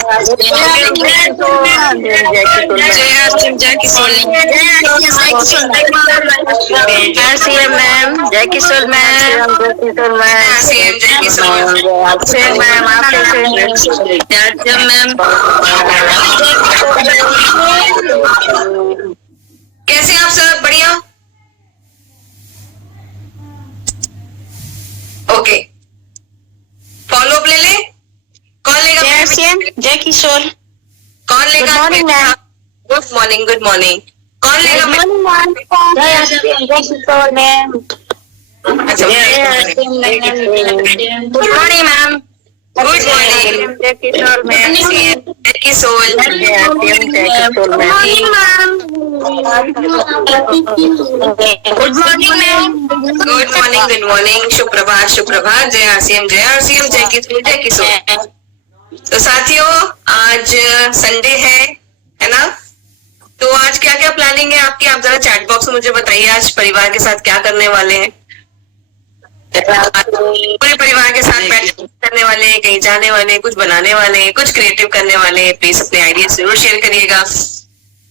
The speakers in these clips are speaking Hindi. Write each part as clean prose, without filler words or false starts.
जय किशोर मैम, जय किशोर मैम, सीएम जय किशोर मैम, आप कैसे मैम? कैसे आप सब? बढ़िया। ओके, फॉलो अप ले ले। कौन लेगा? जय किशोर। कौन लेगा? Good morning, good morning. कौन लेगा? जय किशोर मैम। अच्छा, good morning ma'am. Good morning जय किशोर मैम। जय Kishore. Good morning ma'am. Good morning ma'am. Good morning, good morning. सुप्रभात, सुप्रभात। जय आरसीएम, जय आरसीएम, जय किशोर, जय किशोर। तो साथियों, आज संडे है ना? तो आज क्या क्या प्लानिंग है आपकी? आप जरा चैट बॉक्स में मुझे बताइए, आज परिवार के साथ क्या करने वाले हैं? पूरे परिवार के साथ बैठ करने वाले हैं, कहीं जाने वाले हैं, कुछ बनाने वाले हैं, कुछ क्रिएटिव करने वाले हैं? प्लीज अपने आइडिया जरूर शेयर करिएगा।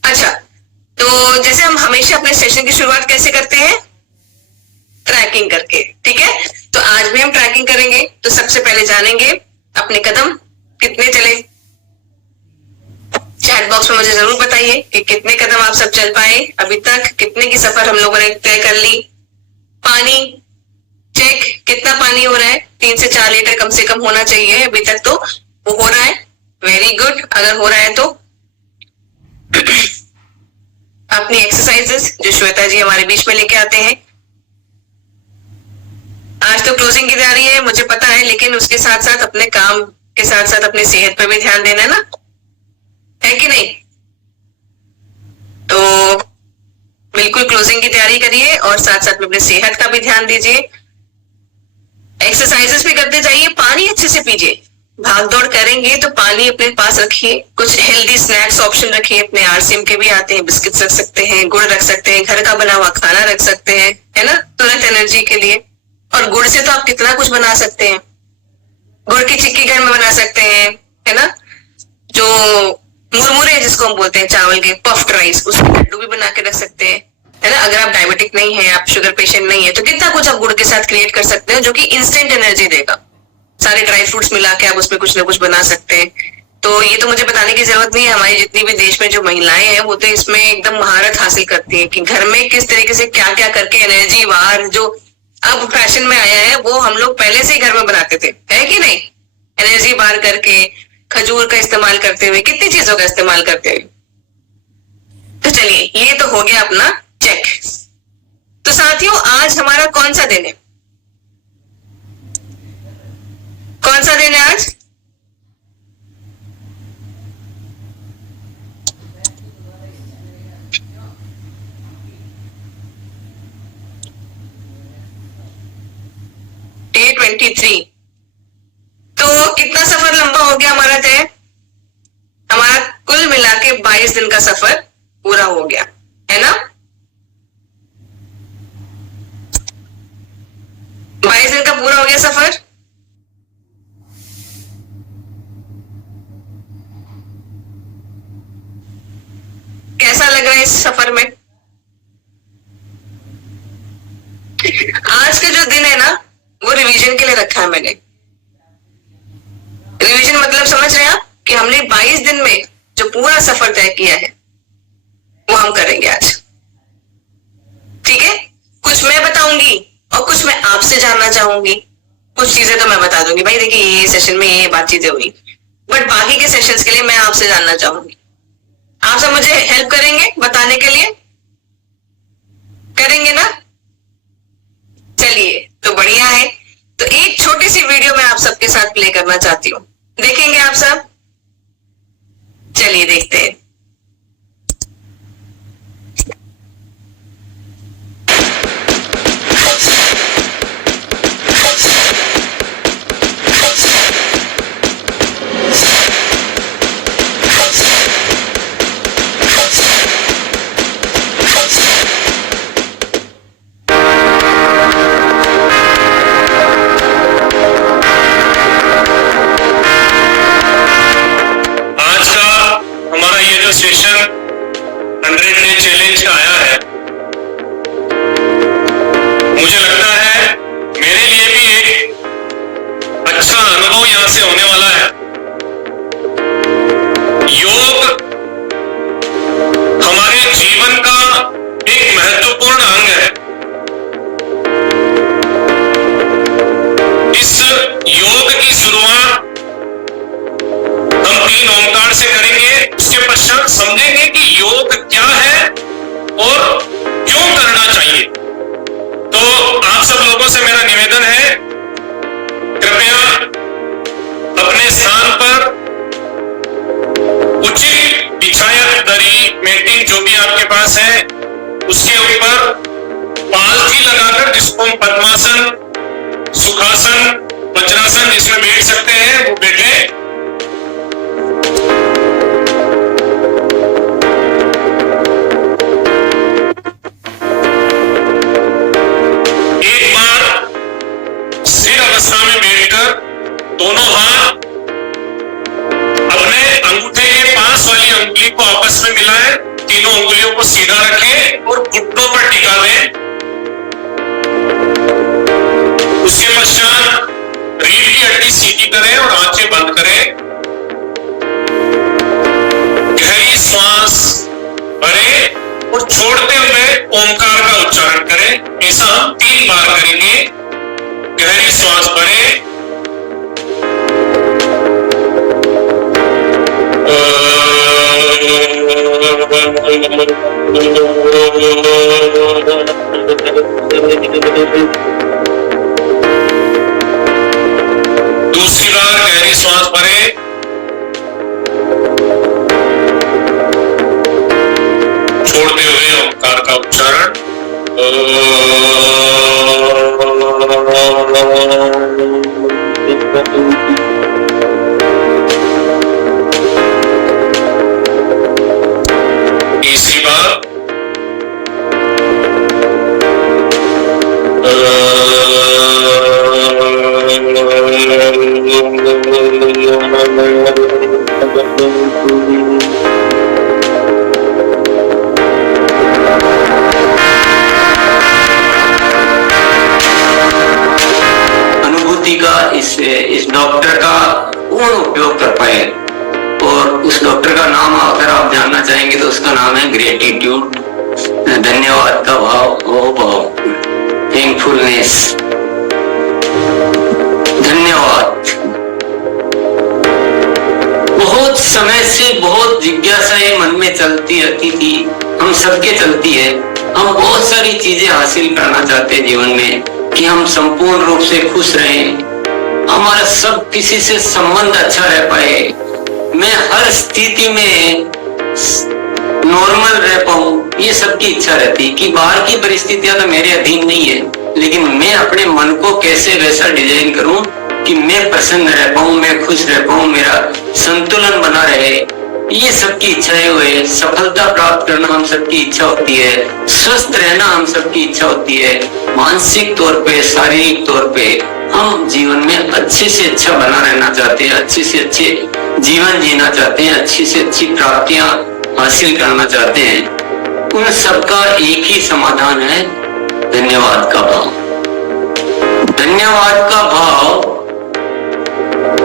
अच्छा, तो जैसे हम हमेशा अपने सेशन की शुरुआत कैसे करते हैं? ट्रैकिंग करके, ठीक है? तो आज भी हम ट्रैकिंग करेंगे। तो सबसे पहले जानेंगे अपने कदम कितने चले। चैट बॉक्स में मुझे जरूर बताइए कि कितने कदम आप सब चल पाए अभी तक, कितने की सफर हम लोगों ने तय कर ली। पानी चेक, कितना पानी हो रहा है? 3 से 4 लीटर कम से कम होना चाहिए। अभी तक तो वो हो रहा है, वेरी गुड। अगर हो रहा है तो अपनी एक्सरसाइजेस जो श्वेता जी हमारे बीच में लेके आते हैं। आज तो क्लोजिंग की तैयारी है, मुझे पता है, लेकिन उसके साथ साथ अपने काम के साथ साथ अपने सेहत पर भी ध्यान देना है ना, है कि नहीं? तो बिल्कुल क्लोजिंग की तैयारी करिए और साथ साथ में अपने सेहत का भी ध्यान दीजिए। एक्सरसाइजेस भी करते जाइए, पानी अच्छे से पीजिए। भाग दौड़ करेंगे तो पानी अपने पास रखिए। कुछ हेल्दी स्नैक्स ऑप्शन रखिए, अपने आरसीएम के भी आते हैं, बिस्किट्स रख सकते हैं, गुड़ रख सकते हैं, घर का बना हुआ खाना रख सकते हैं, है ना, तुरंत एनर्जी के लिए। और गुड़ से तो आप कितना कुछ बना सकते हैं। गुड़ की चिक्की घर में बना सकते हैं, है ना। जो मुरमुरे जिसको हम बोलते हैं, चावल के पफ्ड राइस, उसके लड्डू भी बना के रख सकते हैं, है ना। अगर आप डायबिटिक नहीं है, आप शुगर पेशेंट नहीं है, तो कितना कुछ आप गुड़ के साथ क्रिएट कर सकते हैं जो कि इंस्टेंट एनर्जी देगा। सारे ड्राई फ्रूट्स मिला के आप उसमें कुछ ना कुछ बना सकते हैं। तो ये तो मुझे बताने की जरूरत नहीं है, हमारी जितनी भी देश में जो महिलाएं हैं वो तो इसमें एकदम महारत हासिल करती है कि घर में किस तरीके से क्या क्या करके एनर्जी बार जो अब फैशन में आया है वो हम लोग पहले से ही घर में बनाते थे, है कि नहीं। एनर्जी बार करके, खजूर का इस्तेमाल करते हुए, कितनी चीजों का इस्तेमाल करते हुए। तो चलिए, ये तो हो गया अपना चेक। तो साथियों, आज हमारा कौन सा दिन है? कौन सा दिन है आज? डे 23। तो कितना सफर लंबा हो गया हमारा तय? हमारा कुल मिला के 22 दिन का सफर पूरा हो गया, है ना। 22 दिन का पूरा हो गया सफर। कैसा लग रहा है इस सफर में? आज का जो दिन है ना, वो रिवीजन के लिए रखा है मैंने। रिवीजन मतलब समझ रहे हैं आप कि हमने 22 दिन में जो पूरा सफर तय किया है वो हम करेंगे आज, ठीक है। कुछ मैं बताऊंगी और कुछ मैं आपसे जानना चाहूंगी। कुछ चीजें तो मैं बता दूंगी, भाई देखिए ये सेशन में ये बातचीतें हुई, बट बाकी के सेशंस के लिए मैं आपसे जानना चाहूंगी। आप सब मुझे हेल्प करेंगे बताने के लिए? करेंगे ना? चलिए, तो बढ़िया है। तो एक छोटी सी वीडियो मैं आप सबके साथ प्ले करना चाहती हूँ, देखेंगे आप सब? चलिए देखते हैं। 3 ओंकार से करेंगे। उसके पश्चात समझेंगे कि योग क्या है और क्यों करना चाहिए। तो आप सब लोगों से मेरा निवेदन है, कृपया अपने स्थान पर उचित बिछाया दरी मेटिंग जो भी आपके पास है उसके ऊपर पालथी लगाकर, जिसको हम पद्मासन, सुखासन, वज्रासन इसमें बैठ सकते हैं, वो बैठे। एक बार स्थिर अवस्था में बैठकर दोनों हाथ अपने अंगूठे के पास वाली उंगली को आपस में मिलाएं, तीनों उंगलियों को सीधा रखें और घुटनों पर टिका दें। उसके पश्चात रीढ़ की हड्डी सीधी करें और आंखें बंद करें। गहरी श्वास भरें और छोड़ते हुए ओंकार का उच्चारण करें। ऐसा हम 3 बार करेंगे। गहरी श्वास भरें, दूसरी बार गहरी श्वास भरें, छोड़ते हुए ओंकार का उच्चारण। तीसरी बार अनुभूति का इस डॉक्टर का पूर्ण उपयोग कर पाए। और उस डॉक्टर का नाम अगर आप जानना चाहेंगे तो उसका नाम है ग्रेटिट्यूड, धन्यवाद का भाव, ओ भाव, थैंकफुलनेस, धन्यवाद। बहुत समय से बहुत जिज्ञासाएं मन में चलती रहती थी, हम सबके चलती है। हम बहुत सारी चीजें हासिल करना चाहते हैं जीवन में, कि हम संपूर्ण रूप से खुश रहें, हमारा सब किसी से संबंध अच्छा रह पाए, मैं हर स्थिति में नॉर्मल रह पाऊं। ये सबकी इच्छा रहती है कि बाहर की परिस्थितियां तो मेरे अधीन नहीं है, लेकिन मैं अपने मन को कैसे वैसा डिजाइन करूं कि मैं प्रसन्न रह पाऊं, मैं खुश रह पाऊं, मेरा संतुलन बना रहे। ये सबकी इच्छाएं हुए। सफलता प्राप्त करना हम सबकी इच्छा होती है, स्वस्थ रहना हम सबकी इच्छा होती है। मानसिक तौर पे, शारीरिक तौर पे हम जीवन में अच्छे से अच्छा बना रहना चाहते हैं, अच्छे से अच्छे जीवन जीना चाहते हैं, अच्छी से अच्छी प्राप्तियां हासिल करना चाहते हैं। उन सबका एक ही समाधान है, धन्यवाद का भाव। धन्यवाद का भाव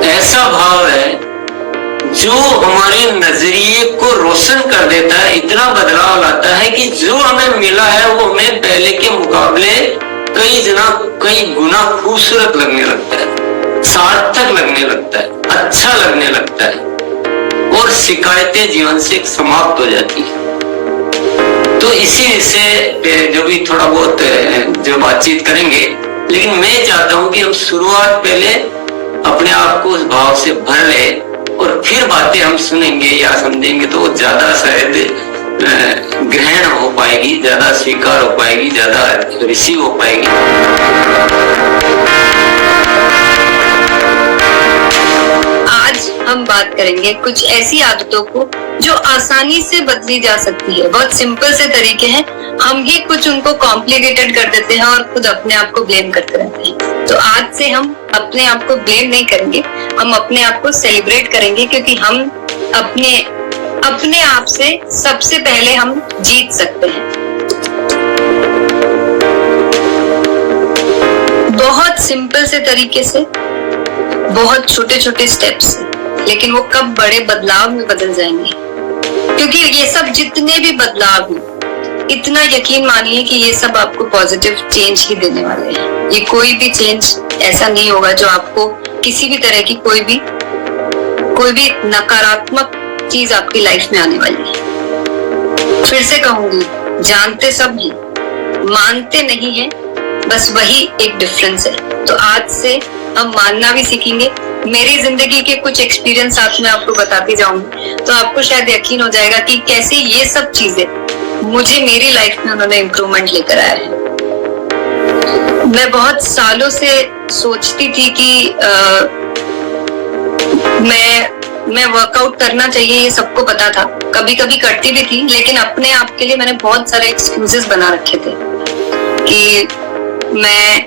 ऐसा भाव है जो हमारे नजरिए को रोशन कर देता है, इतना बदलाव लाता है कि जो हमें मिला है वो हमें पहले के मुकाबले कई गुना खूबसूरत लगने लगता है, सार्थक लगने लगता है, अच्छा लगने लगता है और शिकायतें जीवन से समाप्त हो जाती है। तो इसी से जो भी थोड़ा बहुत जो बातचीत करेंगे, लेकिन मैं चाहता हूं कि हम शुरुआत पहले अपने आप को उस भाव से भर ले और फिर बातें हम सुनेंगे या समझेंगे तो वो ज्यादा शायद ग्रहण हो पाएगी, ज्यादा स्वीकार हो पाएगी, ज्यादा रिसीव हो पाएगी। आज हम बात करेंगे कुछ ऐसी आदतों को जो आसानी से बदली जा सकती है। बहुत सिंपल से तरीके हैं, हम ही कुछ उनको कॉम्प्लिकेटेड कर देते हैं और खुद अपने आप को ब्लेम करते रहते हैं। तो आज से हम अपने आप को ब्लेम नहीं करेंगे, हम अपने आप को सेलिब्रेट करेंगे, क्योंकि हम अपने आप से सबसे पहले हम जीत सकते हैं। बहुत सिंपल से तरीके से, बहुत छोटे छोटे स्टेप्स से, लेकिन वो कब बड़े बदलाव में बदल जाएंगे। क्योंकि ये सब जितने भी बदलाव हैं, इतना यकीन मानिए कि ये सब आपको पॉजिटिव चेंज ही देने वाले हैं। ये कोई भी चेंज ऐसा नहीं होगा जो आपको किसी भी तरह की कोई भी कोई भी नकारात्मक चीज आपकी लाइफ में आने वाली है। फिर से कहूंगी, जानते सब हैं, मानते नहीं हैं, बस वही एक डिफरेंस है। तो आज से हम मानना भी सीखेंगे। मेरी जिंदगी के कुछ एक्सपीरियंस साथ में आपको बताती जाऊंगी, तो आपको शायद यकीन हो जाएगा कि कैसे ये सब चीजें मुझे मेरी लाइफ में उन्होंने इम्प्रूवमेंट लेकर आया है। मैं बहुत सालों से सोचती थी कि मैं वर्कआउट करना चाहिए, ये सबको पता था, कभी कभी करती भी थी, लेकिन अपने आप के लिए मैंने बहुत सारे एक्सक्यूजेस बना रखे थे कि मैं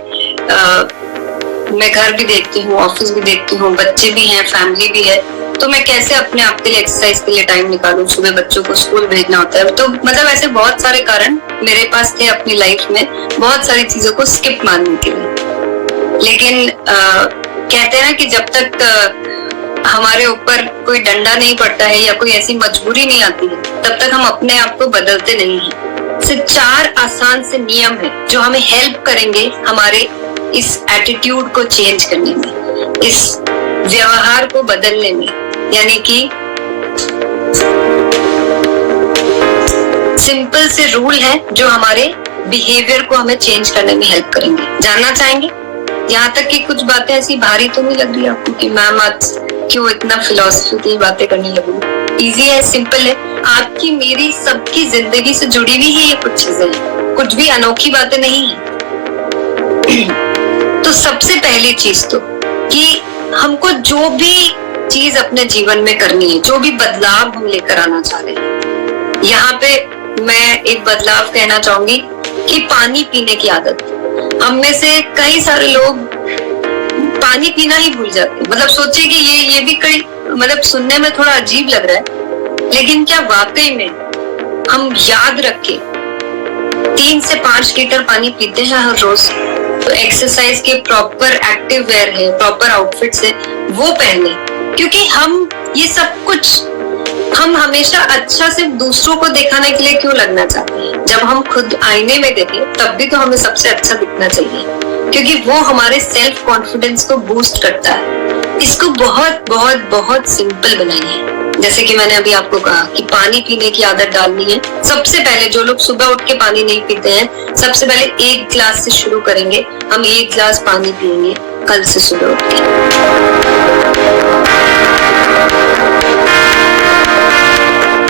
घर भी देखती हूँ, ऑफिस भी देखती हूँ, बच्चे भी हैं, फैमिली भी है, तो मैं कैसे अपने आप के लिए एक्सरसाइज के लिए टाइम निकालूं, सुबह बच्चों को स्कूल भेजना होता है। तो मतलब ऐसे बहुत सारे कारण मेरे पास थे अपनी लाइफ में, बहुत सारी चीजों को स्किप मारने के लिए। लेकिन कहते हैं ना कि जब तक हमारे ऊपर कोई डंडा नहीं पड़ता है या कोई ऐसी मजबूरी नहीं आती है, तब तक हम अपने आप को बदलते नहीं हैं। सिर्फ 4 आसान से नियम है जो हमें हेल्प करेंगे हमारे इस एटीट्यूड को चेंज करने में, इस व्यवहार को बदलने में। यानी कि सिंपल से रूल है जो हमारे बिहेवियर को हमें चेंज करने में हेल्प करेंगे। जानना चाहेंगे? यहाँ तक कि कुछ बातें ऐसी भारी तो नहीं लग रही आपको कि मैम आज क्यों इतना फिलॉसफी की बातें करने लगी? इजी है, सिंपल है, आपकी मेरी सबकी जिंदगी से जुड़ी हुई ही ये कुछ चीजें हैं, कुछ भी अनोखी बातें नहीं है। तो सबसे पहली चीज तो कि हमको जो भी चीज अपने जीवन में करनी है, जो भी बदलाव हम लेकर आना चाह रहे हैं, यहाँ पे मैं एक बदलाव कहना चाहूंगी कि पानी पीने की आदत। हम में से कई सारे लोग पानी पीना ही भूल जाते हैं। मतलब सोचिए कि ये भी कई मतलब सुनने में थोड़ा अजीब लग रहा है, लेकिन क्या वाकई में हम याद रखें 3 से 5 लीटर पानी पीते हैं हर रोज? तो एक्सरसाइज के प्रॉपर एक्टिव वेयर है, प्रॉपर आउटफिट्स है, वो पहने, क्योंकि हम ये सब कुछ हम हमेशा अच्छा सिर्फ दूसरों को दिखाने के लिए क्यों लगना चाहते हैं? जब हम खुद आईने में देखें तब भी तो हमें सबसे अच्छा दिखना चाहिए, क्योंकि वो हमारे सेल्फ कॉन्फिडेंस को बूस्ट करता है। इसको बहुत बहुत बहुत सिंपल बनाइए। जैसे कि मैंने अभी आपको कहा कि पानी पीने की आदत डालनी है। सबसे पहले जो लोग सुबह उठ के पानी नहीं पीते हैं, सबसे पहले 1 गिलास से शुरू करेंगे। हम 1 गिलास पानी पिएंगे कल से सुबह उठ के।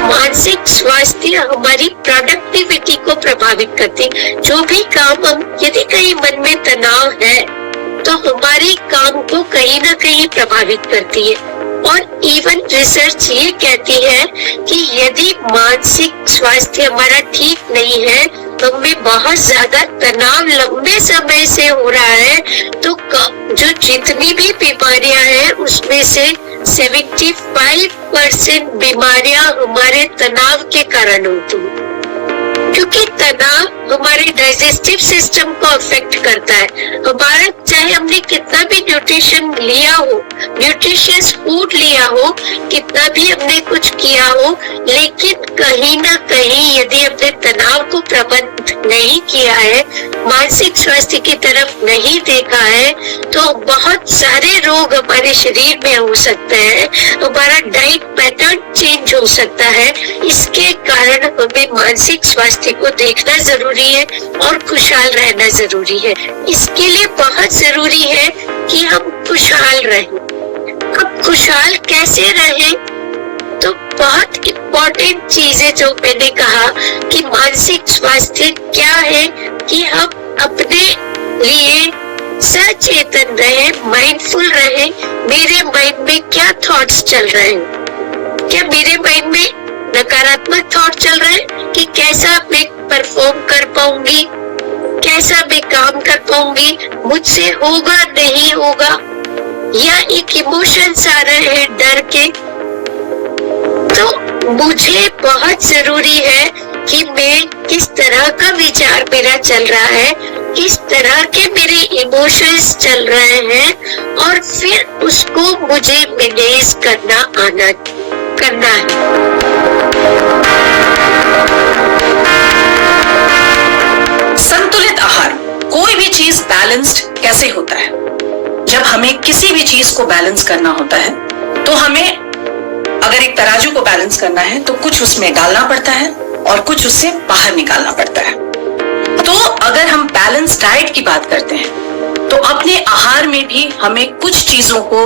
मानसिक स्वास्थ्य हमारी प्रोडक्टिविटी को प्रभावित करते। जो भी काम हम, यदि कहीं मन में तनाव है तो हमारे काम को कहीं ना कहीं प्रभावित करती है। और इवन रिसर्च ये कहती है कि यदि मानसिक स्वास्थ्य हमारा ठीक नहीं है, तो हमें बहुत ज्यादा तनाव लंबे समय से हो रहा है, तो जो जितनी भी बीमारियां हैं उसमें से 75% बीमारियां हमारे तनाव के कारण होती हैं। क्योंकि तनाव हमारे डाइजेस्टिव सिस्टम को अफेक्ट करता है। हमारा चाहे हमने कितना भी न्यूट्रिशन लिया हो, न्यूट्रिशियस फूड लिया हो, कितना भी हमने कुछ किया हो, लेकिन कहीं ना कहीं यदि हमने तनाव को प्रबंध नहीं किया है, मानसिक स्वास्थ्य की तरफ नहीं देखा है, तो बहुत सारे रोग हमारे शरीर में हो सकते हैं। हमारा डाइट पैटर्न चेंज हो सकता है। इसके कारण हमें मानसिक स्वास्थ्य को देखना जरूरी है और खुशहाल रहना जरूरी है। इसके लिए बहुत जरूरी है कि हम खुशहाल रहें। अब खुशहाल कैसे रहें? तो बहुत इम्पोर्टेंट चीज है जो मैंने कहा कि मानसिक स्वास्थ्य क्या है, कि हम अपने लिए सचेतन रहे, माइंडफुल रहे। मेरे माइंड में क्या थॉट्स चल रहे हैं? क्या मेरे माइंड में नकारात्मक थॉट चल रहे हैं कि कैसा मैं परफॉर्म कर पाऊंगी, कैसा मैं काम कर पाऊंगी, मुझसे होगा नहीं होगा, या एक इमोशंस आ रहे हैं डर के? तो मुझे बहुत जरूरी है कि मैं किस तरह का विचार मेरा चल रहा है, किस तरह के मेरे इमोशंस चल रहे हैं, और फिर उसको मुझे मैनेज करना है। संतुलित आहार, कोई भी चीज बैलेंस्ड कैसे होता है? जब हमें किसी भी चीज को बैलेंस करना होता है तो हमें अगर एक तराजू को बैलेंस करना है तो कुछ उसमें डालना पड़ता है और कुछ उससे बाहर निकालना पड़ता है। तो अगर हम बैलेंस डाइट की बात करते हैं तो अपने आहार में भी हमें कुछ चीजों को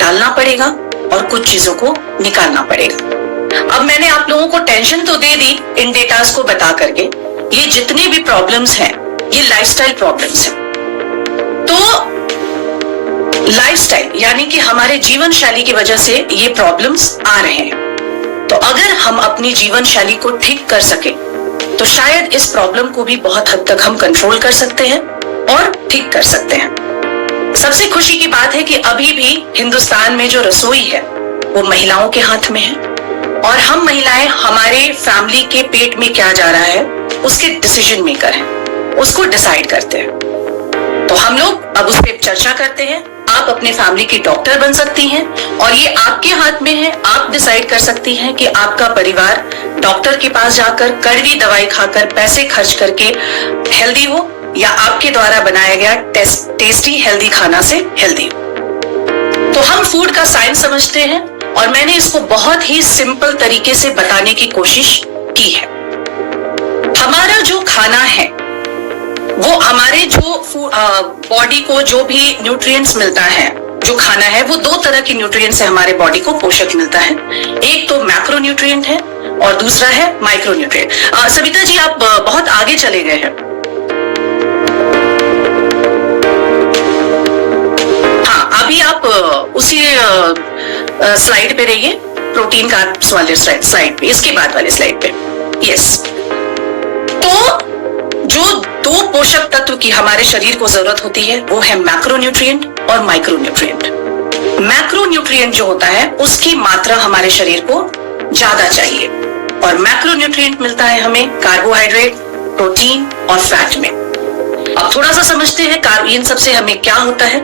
डालना पड़ेगा और कुछ चीजों को निकालना पड़ेगा। अब मैंने आप लोगों को टेंशन तो दे दी इन डेटास को बता करके, ये जितने भी प्रॉब्लम्स हैं ये लाइफस्टाइल प्रॉब्लम्स हैं। तो लाइफस्टाइल यानी कि हमारे जीवन शैली की वजह से ये प्रॉब्लम्स आ रहे हैं। तो अगर हम अपनी जीवन शैली को ठीक कर सके तो शायद इस प्रॉब्लम को भी बहुत हद तक हम कंट्रोल कर सकते हैं और ठीक कर सकते हैं। सबसे खुशी की बात है कि अभी भी हिंदुस्तान में जो रसोई है वो महिलाओं के हाथ में है और हम महिलाएं हमारे फैमिली के पेट में क्या जा रहा है उसके डिसीजन मेकर हैं, उसको डिसाइड करते हैं। तो हम लोग अब उस पर चर्चा करते हैं। आप अपने फैमिली की डॉक्टर बन सकती हैं और ये आपके हाथ में है। आप डिसाइड कर सकती हैं कि आपका परिवार डॉक्टर के पास जाकर कड़वी दवाई खाकर पैसे खर्च करके हेल्दी हो या आपके द्वारा बनाया गया टेस्टी हेल्दी खाना से हेल्दी हो। तो हम फूड का साइंस समझते हैं और मैंने इसको बहुत ही सिंपल तरीके से बताने की कोशिश की है। हमारा जो खाना है वो हमारे जो बॉडी को जो भी न्यूट्रिएंट्स मिलता है, जो खाना है वो दो तरह के न्यूट्रिएंट्स से हमारे बॉडी को पोषक मिलता है। एक तो मैक्रो न्यूट्रिएंट है और दूसरा है माइक्रो न्यूट्रिएंट। सविता जी आप बहुत आगे चले गए हैं। हाँ अभी आप उसी स्लाइड पे रहिए, प्रोटीन कार्ब्स वाले स्लाइड पे, इसके बाद वाले स्लाइड पे। यस, तो जो दो पोषक तत्व की हमारे शरीर को जरूरत होती है वो है मैक्रो न्यूट्रिएंट और माइक्रो न्यूट्रिएंट। मैक्रो न्यूट्रिएंट जो होता है उसकी मात्रा हमारे शरीर को ज्यादा चाहिए और मैक्रो न्यूट्रिएंट मिलता है हमें कार्बोहाइड्रेट, प्रोटीन और फैट में। अब थोड़ा सा समझते हैं इन सबसे हमें क्या होता है।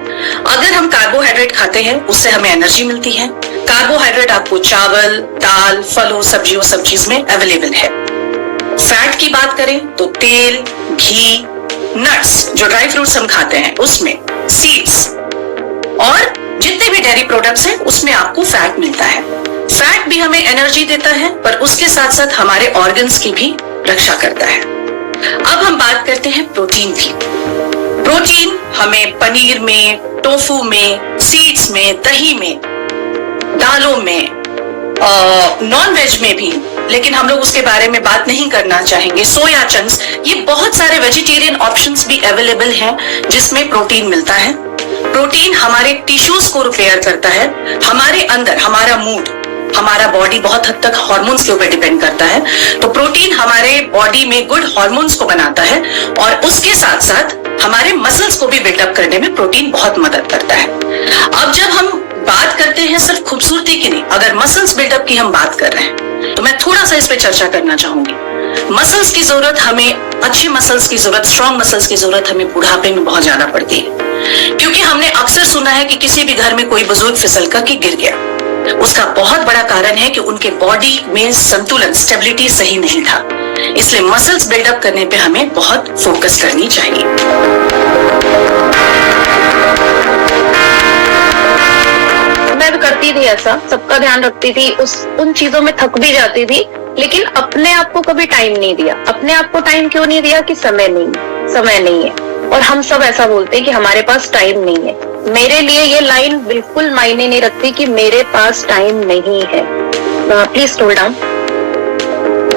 अगर हम कार्बोहाइड्रेट खाते हैं उससे हमें एनर्जी मिलती है। कार्बोहाइड्रेट आपको चावल, दाल, फलों, सब्जियों सब चीज में अवेलेबल है। फैट की बात करें तो तेल, घी, नट्स जो ड्राई फ्रूट्स हम खाते हैं उसमें, सीड्स और जितने भी डेयरी प्रोडक्ट्स हैं उसमें आपको फैट मिलता है। फैट भी हमें एनर्जी देता है पर उसके साथ साथ हमारे ऑर्गन्स की भी रक्षा करता है। अब हम बात करते हैं प्रोटीन की। प्रोटीन हमें पनीर में, टोफू में, सीड्स में, दही में, दालों में, नॉन वेज में भी, लेकिन हम लोग उसके बारे में बात नहीं करना चाहेंगे। सोया चंक्स, ये बहुत सारे वेजिटेरियन ऑप्शंस भी अवेलेबल हैं जिसमें प्रोटीन मिलता है। प्रोटीन हमारे टिश्यूज को रिपेयर करता है। हमारे अंदर हमारा मूड, हमारा बॉडी बहुत हद तक हार्मोन्स के ऊपर डिपेंड करता है, तो प्रोटीन हमारे बॉडी में गुड हार्मोन्स को बनाता है और उसके साथ साथ हमारे मसल्स को भी बिल्डअप करने में प्रोटीन बहुत मदद करता है। अब जब हम बात करते हैं सिर्फ खूबसूरती की नहीं, अगर मसल्स बिल्डअप की हम बात कर रहे हैं तो मैं थोड़ा सा इस पे चर्चा करना चाहूंगी। मसल्स की जरूरत हमें, अच्छी मसल्स की जरूरत, स्ट्रॉन्ग मसल्स की जरूरत हमें बुढ़ापे में बहुत ज्यादा पड़ती है, क्योंकि हमने अक्सर सुना है कि किसी भी घर में कोई बुजुर्ग फिसल करके गिर गया। उसका बहुत बड़ा कारण है कि उनके बॉडी में संतुलन, स्टेबिलिटी सही नहीं था। इसलिए मसल्स बिल्डअप करने पे हमें बहुत फोकस करनी चाहिए। मैं भी करती थी ऐसा, सबका ध्यान रखती थी, उन चीजों में थक भी जाती थी, लेकिन अपने आप को कभी टाइम नहीं दिया। अपने आप को टाइम क्यों नहीं दिया? कि समय नहीं है। और हम सब ऐसा बोलते हैं कि हमारे पास टाइम नहीं है। मेरे लिए ये लाइन बिल्कुल मायने नहीं रखती कि मेरे पास टाइम नहीं है। Please scroll down.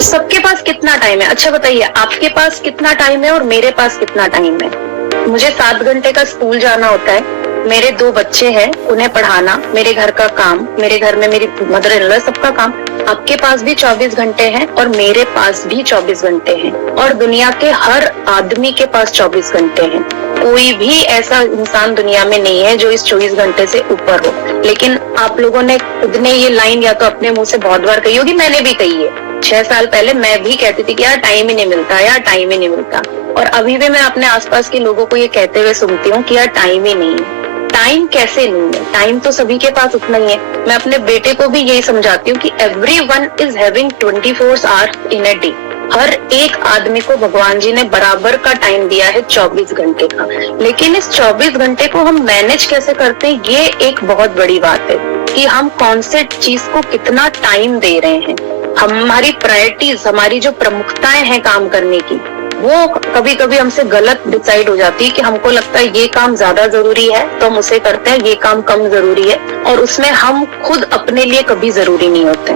सबके पास कितना टाइम है? अच्छा बताइए, आपके पास कितना टाइम है और मेरे पास कितना टाइम है? मुझे 7 घंटे का स्कूल जाना होता है, मेरे 2 बच्चे हैं, उन्हें पढ़ाना, मेरे घर का काम, मेरे घर में मेरी मदर इन लॉ, सबका काम। आपके पास भी 24 घंटे हैं और मेरे पास भी 24 घंटे हैं और दुनिया के हर आदमी के पास 24 घंटे हैं। कोई भी ऐसा इंसान दुनिया में नहीं है जो इस 24 घंटे से ऊपर हो। लेकिन आप लोगों ने खुद ने ये लाइन या तो अपने मुंह से बहुत बार कही होगी, मैंने भी कही है। 6 साल पहले मैं भी कहती थी कि यार टाइम ही नहीं मिलता, यार टाइम ही नहीं मिलता। और अभी भी मैं अपने आसपास के लोगों को ये कहते हुए सुनती हूँ कि यार टाइम ही नहीं है। टाइम कैसे नहीं है? टाइम तो सभी के पास उतना ही है। मैं अपने बेटे को भी यही समझाती हूँ कि everyone is having 24 hours in a day। हर एक आदमी को भगवान जी ने बराबर का टाइम दिया है 24 घंटे का। लेकिन इस 24 घंटे को हम मैनेज कैसे करते हैं, ये एक बहुत बड़ी बात है कि हम कौन से चीज को कितना टाइम दे रहे हैं। हमारी प्रायोरिटीज, हमारी जो प्रमुखताएं हैं काम करने की, वो कभी कभी हमसे गलत डिसाइड हो जाती है कि हमको लगता है ये काम ज्यादा जरूरी है तो हम उसे करते हैं, ये काम कम जरूरी है, और उसमें हम खुद अपने लिए कभी जरूरी नहीं होते।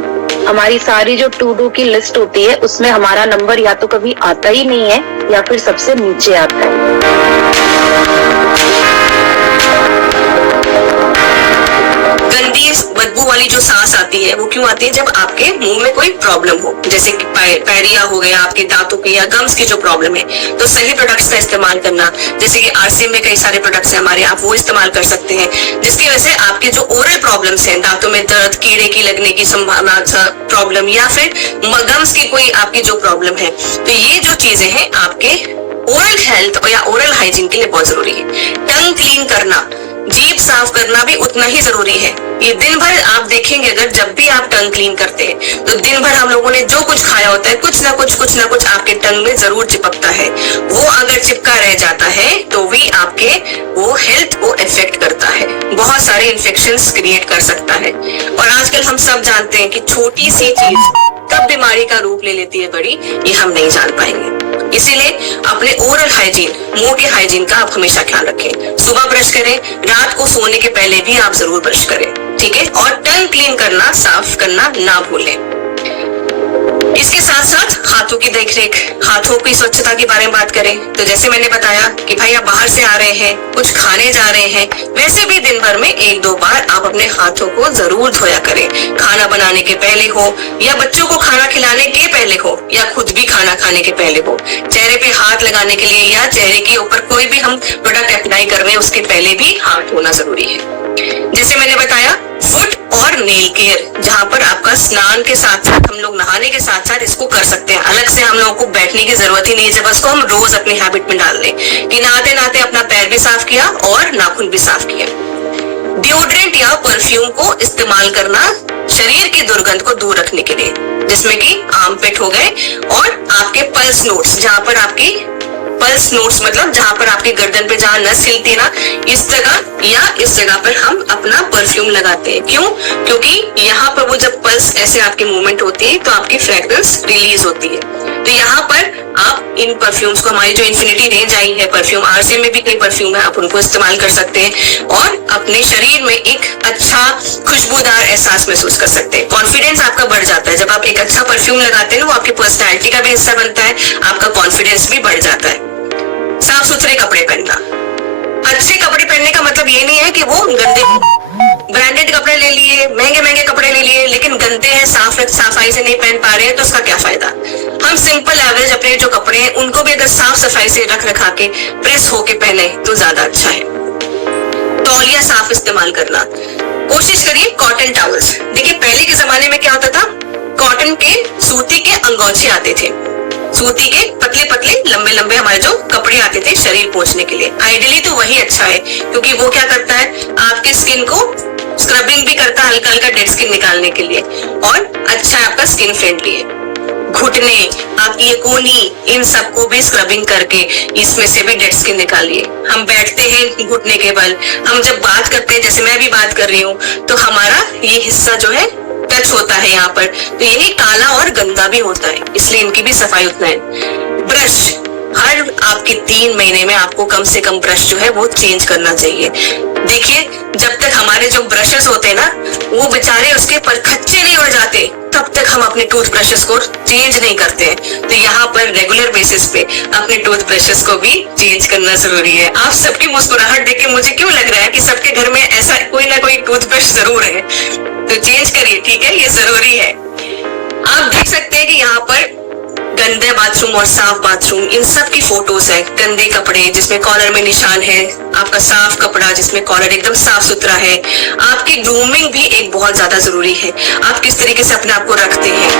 हमारी सारी जो टू डू की लिस्ट होती है उसमें हमारा नंबर या तो कभी आता ही नहीं है या फिर सबसे नीचे आता है। गंदी बदबू वाली जो सांस आती है वो क्यों आती है? जब आपके मुंह में कोई प्रॉब्लम हो, जैसे कि पैरिया हो गया, आपके दांतों के या गम्स की जो प्रॉब्लम है, तो सही प्रोडक्ट्स का इस्तेमाल करना, जैसे कि आरसीएम में कई सारे प्रोडक्ट्स हैं हमारे, आप वो इस्तेमाल कर सकते हैं, जिसकी वजह से आपके जो ओरल प्रॉब्लम्स हैं, दांतों में दर्द, कीड़े की लगने की संभावना प्रॉब्लम, या फिर गम्स की कोई आपकी जो प्रॉब्लम है, तो ये जो चीजें हैं आपके ओरल हेल्थ या ओरल हाइजीन के लिए बहुत जरूरी है। टंग क्लीन करना, जीभ साफ करना भी उतना ही जरूरी है। ये दिन भर आप देखेंगे, अगर जब भी आप टंग क्लीन करते हैं तो दिन भर हम लोगों ने जो कुछ खाया होता है कुछ ना कुछ आपके टंग में जरूर चिपकता है। वो अगर चिपका रह जाता है तो भी आपके वो हेल्थ को इफेक्ट करता है, बहुत सारे इन्फेक्शंस क्रिएट कर सकता है। और आजकल हम सब जानते हैं कि छोटी सी चीज कब बीमारी का रूप ले लेती है बड़ी, ये हम नहीं जान पाएंगे। इसीलिए अपने ओरल हाइजीन, मुंह के हाइजीन का आप हमेशा ख्याल रखें। सुबह ब्रश करें, रात को सोने के पहले भी आप जरूर ब्रश करें, ठीक है? और टंग क्लीन करना, साफ करना ना भूलें। इसके साथ साथ हाथों की देखरेख, हाथों की स्वच्छता के बारे में बात करें तो जैसे मैंने बताया कि भाई आप बाहर से आ रहे हैं, कुछ खाने जा रहे हैं, वैसे भी दिन भर में 1-2 बार आप अपने हाथों को जरूर धोया करें। खाना बनाने के पहले हो या बच्चों को खाना खिलाने के पहले हो या खुद भी खाना खाने के पहले हो। चेहरे पे हाथ लगाने के लिए या चेहरे के ऊपर कोई भी हम प्रोडक्ट अप्लाई कर रहे हैं उसके पहले भी हाथ धोना जरूरी है। जैसे मैंने बताया, फुट और नेल केयर, जहाँ पर आपका स्नान के साथ साथ, हम लोग नहाने के साथ साथ इसको कर सकते हैं। अलग से हम लोगों को बैठने की जरूरत ही नहीं है, जब इसको हम रोज अपनी हैबिट में डाल लें कि नहाते नहाते अपना पैर भी साफ किया और नाखून भी साफ किया। डिओड्रेंट या परफ्यूम को इस्तेमाल करना शरीर की दुर्गंध को दूर रखने के लिए, जिसमें कि आर्मपिट हो गए और आपके पल्स नोट्स, जहाँ पर आपकी पल्स नोट्स मतलब जहाँ पर आपकी गर्दन पे जहाँ नस हिलती है ना, इस जगह या इस जगह पर हम अपना परफ्यूम लगाते हैं। क्यों? क्योंकि यहाँ पर वो जब पल्स ऐसे आपकी मूवमेंट होती है तो आपकी फ्रेग्रेंस रिलीज होती है। तो यहाँ पर आप इन परफ्यूम्स को, हमारी जो इन्फिनिटी रेंज आई है परफ्यूम, आरसीएम में भी कई परफ्यूम है, आप उनको इस्तेमाल कर सकते हैं और अपने शरीर में एक अच्छा खुशबूदार एहसास महसूस कर सकते हैं। कॉन्फिडेंस आपका बढ़ जाता है जब आप एक अच्छा परफ्यूम लगाते हैं, वो आपकी पर्सनैलिटी का भी हिस्सा बनता है, आपका कॉन्फिडेंस भी बढ़ जाता है। साफ सुथरे कपड़े पहनना, अच्छे कपड़े पहनने का मतलब ये नहीं है कि वो गंदे, ब्रांडेड कपड़े ले लिए, महंगे कपड़े ले लिए, लेकिन गंदे हैं, सफाई से नहीं पहन पा रहे हैं, तो उसका क्या फायदा? हम सिंपल एवरेज अपने जो कपड़े हैं उनको भी अगर साफ सफाई से रख रखा के प्रेस होके पहने तो ज्यादा अच्छा है। तौलिया साफ इस्तेमाल करना, कोशिश करिए कॉटन टॉवल्स। देखिए पहले के जमाने में क्या होता था, कॉटन के सूती के अंगोछे आते थे, सूती के पतले पतले लंबे लंबे हमारे जो कपड़े आते थे शरीर पोंछने के लिए। आइडियली तो वही अच्छा है, क्योंकि वो क्या करता है, आपके स्किन को स्क्रबिंग भी करता है, हल्का हल्का डेड स्किन निकालने के लिए, और अच्छा है, आपका स्किन फ्रेंडली है। घुटने, आपकी ये कोहनी, इन सबको भी स्क्रबिंग करके इसमें से भी डेड स्किन निकालिए। हम बैठते हैं घुटने के बल, हम जब बात करते हैं, जैसे मैं भी बात कर रही हूँ, तो हमारा ये हिस्सा जो है टच होता है यहाँ पर, तो यही काला और गंदा भी होता है, इसलिए इनकी भी सफाई उतना है। ब्रश, हर आपके 3 महीने में आपको कम से कम ब्रश जो है वो चेंज करना चाहिए। देखिए जब तक हमारे जो ब्रशेस होते हैं ना, वो बेचारे उसके पर खच्चे नहीं उड़ जाते, तब तक हम अपने टूथ ब्रशेस को चेंज नहीं करते हैं। तो यहाँ पर रेगुलर बेसिस पे अपने टूथ ब्रशेस को भी चेंज करना जरूरी है। आप सबकी मुस्कुराहट देख के मुझे क्यों लग रहा है कि सबके घर में ऐसा कोई ना कोई टूथ ब्रश जरूर है, तो चेंज करिए, ठीक है, ये जरूरी है। आप देख सकते हैं कि यहाँ पर गंदे बाथरूम और साफ बाथरूम, इन सब की फोटोज है। गंदे कपड़े जिसमें कॉलर में निशान है, आपका साफ कपड़ा जिसमें कॉलर एकदम साफ सुथरा है। आपकी ग्रूमिंग भी एक बहुत ज्यादा जरूरी है, आप किस तरीके से अपने आप को रखते हैं।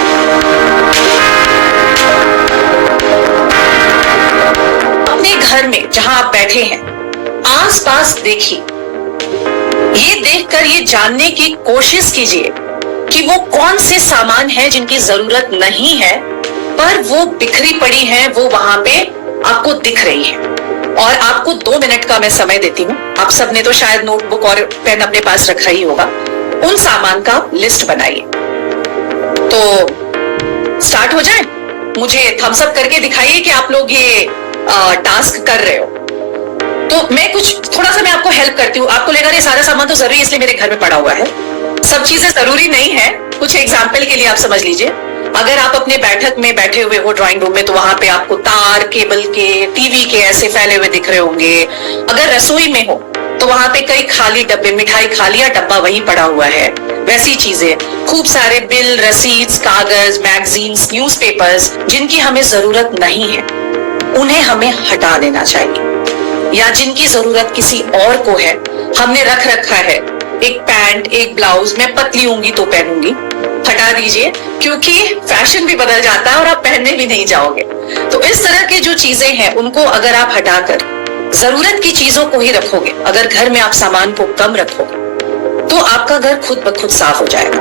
अपने घर में जहां आप बैठे हैं, आसपास देखिए, ये देखकर ये जानने की कोशिश कीजिए कि वो कौन से सामान हैं जिनकी जरूरत नहीं है पर वो बिखरी पड़ी हैं, वो वहां पे आपको दिख रही है। और आपको 2 मिनट का मैं समय देती हूँ। आप सबने तो शायद नोटबुक और पेन अपने पास रखा ही होगा। उन सामान का लिस्ट बनाइए। तो स्टार्ट हो जाए, मुझे थम्स अप करके दिखाइए कि आप लोग ये टास्क कर रहे हो। तो मैं थोड़ा सा मैं आपको हेल्प करती हूँ। आपको लगेगा ये सारा सामान तो जरूरी है इसलिए मेरे घर में पड़ा हुआ है, सब चीजें जरूरी नहीं है। कुछ एग्जाम्पल के लिए आप समझ लीजिए, अगर आप अपने बैठक में बैठे हुए हो ड्राइंग रूम में, तो वहां पे आपको तार केबल के, टीवी के ऐसे फैले हुए दिख रहे होंगे। अगर रसोई में हो तो वहां पे कई खाली डब्बे, मिठाई खा लिया डब्बा वहीं पड़ा हुआ है, वैसी चीजें, खूब सारे बिल, रसीद्स, कागज, मैगजीन्स, न्यूज़पेपर्स जिनकी हमें जरूरत नहीं है उन्हें हमें हटा देना चाहिए। या जिनकी जरूरत किसी और को है, हमने रख रखा है, एक पैंट, एक ब्लाउज, मैं पतली होंगी तो पहनूंगी, हटा दीजिए, क्योंकि फैशन भी बदल जाता है और आप पहनने भी नहीं जाओगे। तो इस तरह के जो चीजें हैं उनको अगर आप हटाकर जरूरत की चीजों को ही रखोगे, अगर घर में आप सामान को कम रखोगे, तो आपका घर खुद ब खुद साफ हो जाएगा।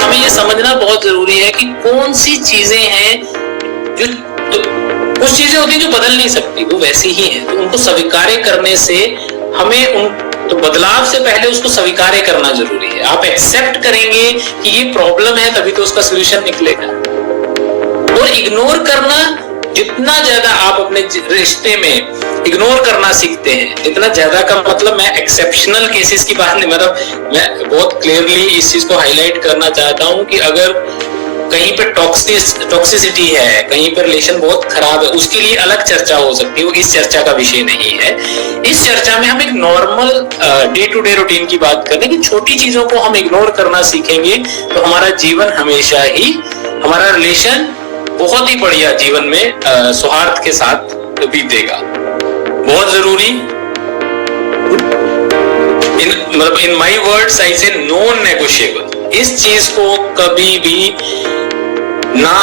हमें ये समझना बहुत जरूरी है कि कौन सी चीजें हैं जो कुछ चीजें होती हैं जो बदल नहीं सकती, वो वैसी ही हैं, तो उनको स्वीकार करने से हमें तो बदलाव से पहले उसको स्वीकार करना जरूरी है। आप एक्सेप्ट करेंगे कि ये प्रॉब्लम है तभी तो उसका सोल्यूशन निकलेगा। और इग्नोर करना, जितना ज्यादा आप अपने रिश्ते में इग्नोर करना सीखते हैं, इतना ज्यादा का मतलब, मैं एक्सेप्शनल केसेस की बात नहीं, मतलब मैं बहुत क्लियरली इस चीज को हाईलाइट करना चाहता हूं कि अगर कहीं पे टॉक्सिसिटी है, कहीं पे रिलेशन बहुत खराब है, उसके लिए अलग चर्चा हो सकती है, वो इस चर्चा का विषय नहीं है। इस चर्चा में हम एक normal day to day routine की बात करते हैं कि छोटी चीजों को हम इग्नोर करना सीखेंगे तो हमारा जीवन हमेशा ही, हमारा रिलेशन बहुत ही बढ़िया जीवन में सौहार्द के साथ बीतेगा। बहुत जरूरी, इन माई वर्ड्स आई से नॉन नेगोशिएबल, इस चीज को कभी भी ना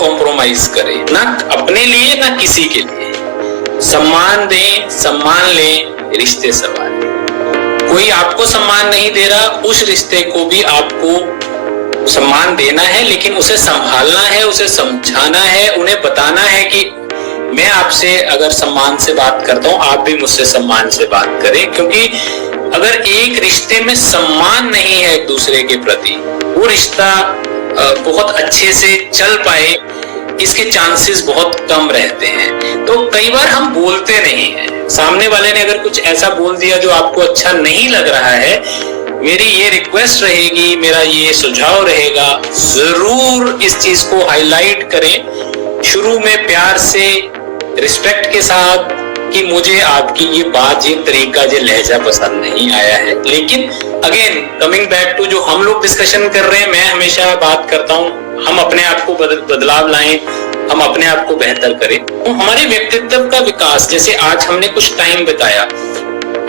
कॉम्प्रोमाइज करें, ना अपने लिए ना किसी के लिए। सम्मान दें, सम्मान लें, रिश्ते संभालें। कोई आपको सम्मान नहीं दे रहा, उस रिश्ते को भी आपको सम्मान देना है, लेकिन उसे संभालना है, उसे समझाना है, उन्हें बताना है कि मैं आपसे अगर सम्मान से बात करता हूं, आप भी मुझसे सम्मान से बात करें। क्योंकि अगर एक रिश्ते में सम्मान नहीं है एक दूसरे के प्रति, वो रिश्ता बहुत अच्छे से चल पाए इसके चांसेस बहुत कम रहते हैं। तो कई बार हम बोलते नहीं हैं, सामने वाले ने अगर कुछ ऐसा बोल दिया जो आपको अच्छा नहीं लग रहा है, मेरी ये रिक्वेस्ट रहेगी, मेरा ये सुझाव रहेगा, जरूर इस चीज को हाईलाइट करें शुरू में प्यार से, रिस्पेक्ट के साथ, कि मुझे आपकी ये बात, ये तरीका, ये लहजा पसंद नहीं आया है। लेकिन अगेन कमिंग बैक टू जो हम लोग डिस्कशन कर रहे हैं, मैं हमेशा बात करता हूं हम अपने आप को बदलाव लाएं, हम अपने आप को बेहतर करें। तो हमारे व्यक्तित्व का विकास, जैसे आज हमने कुछ टाइम बिताया,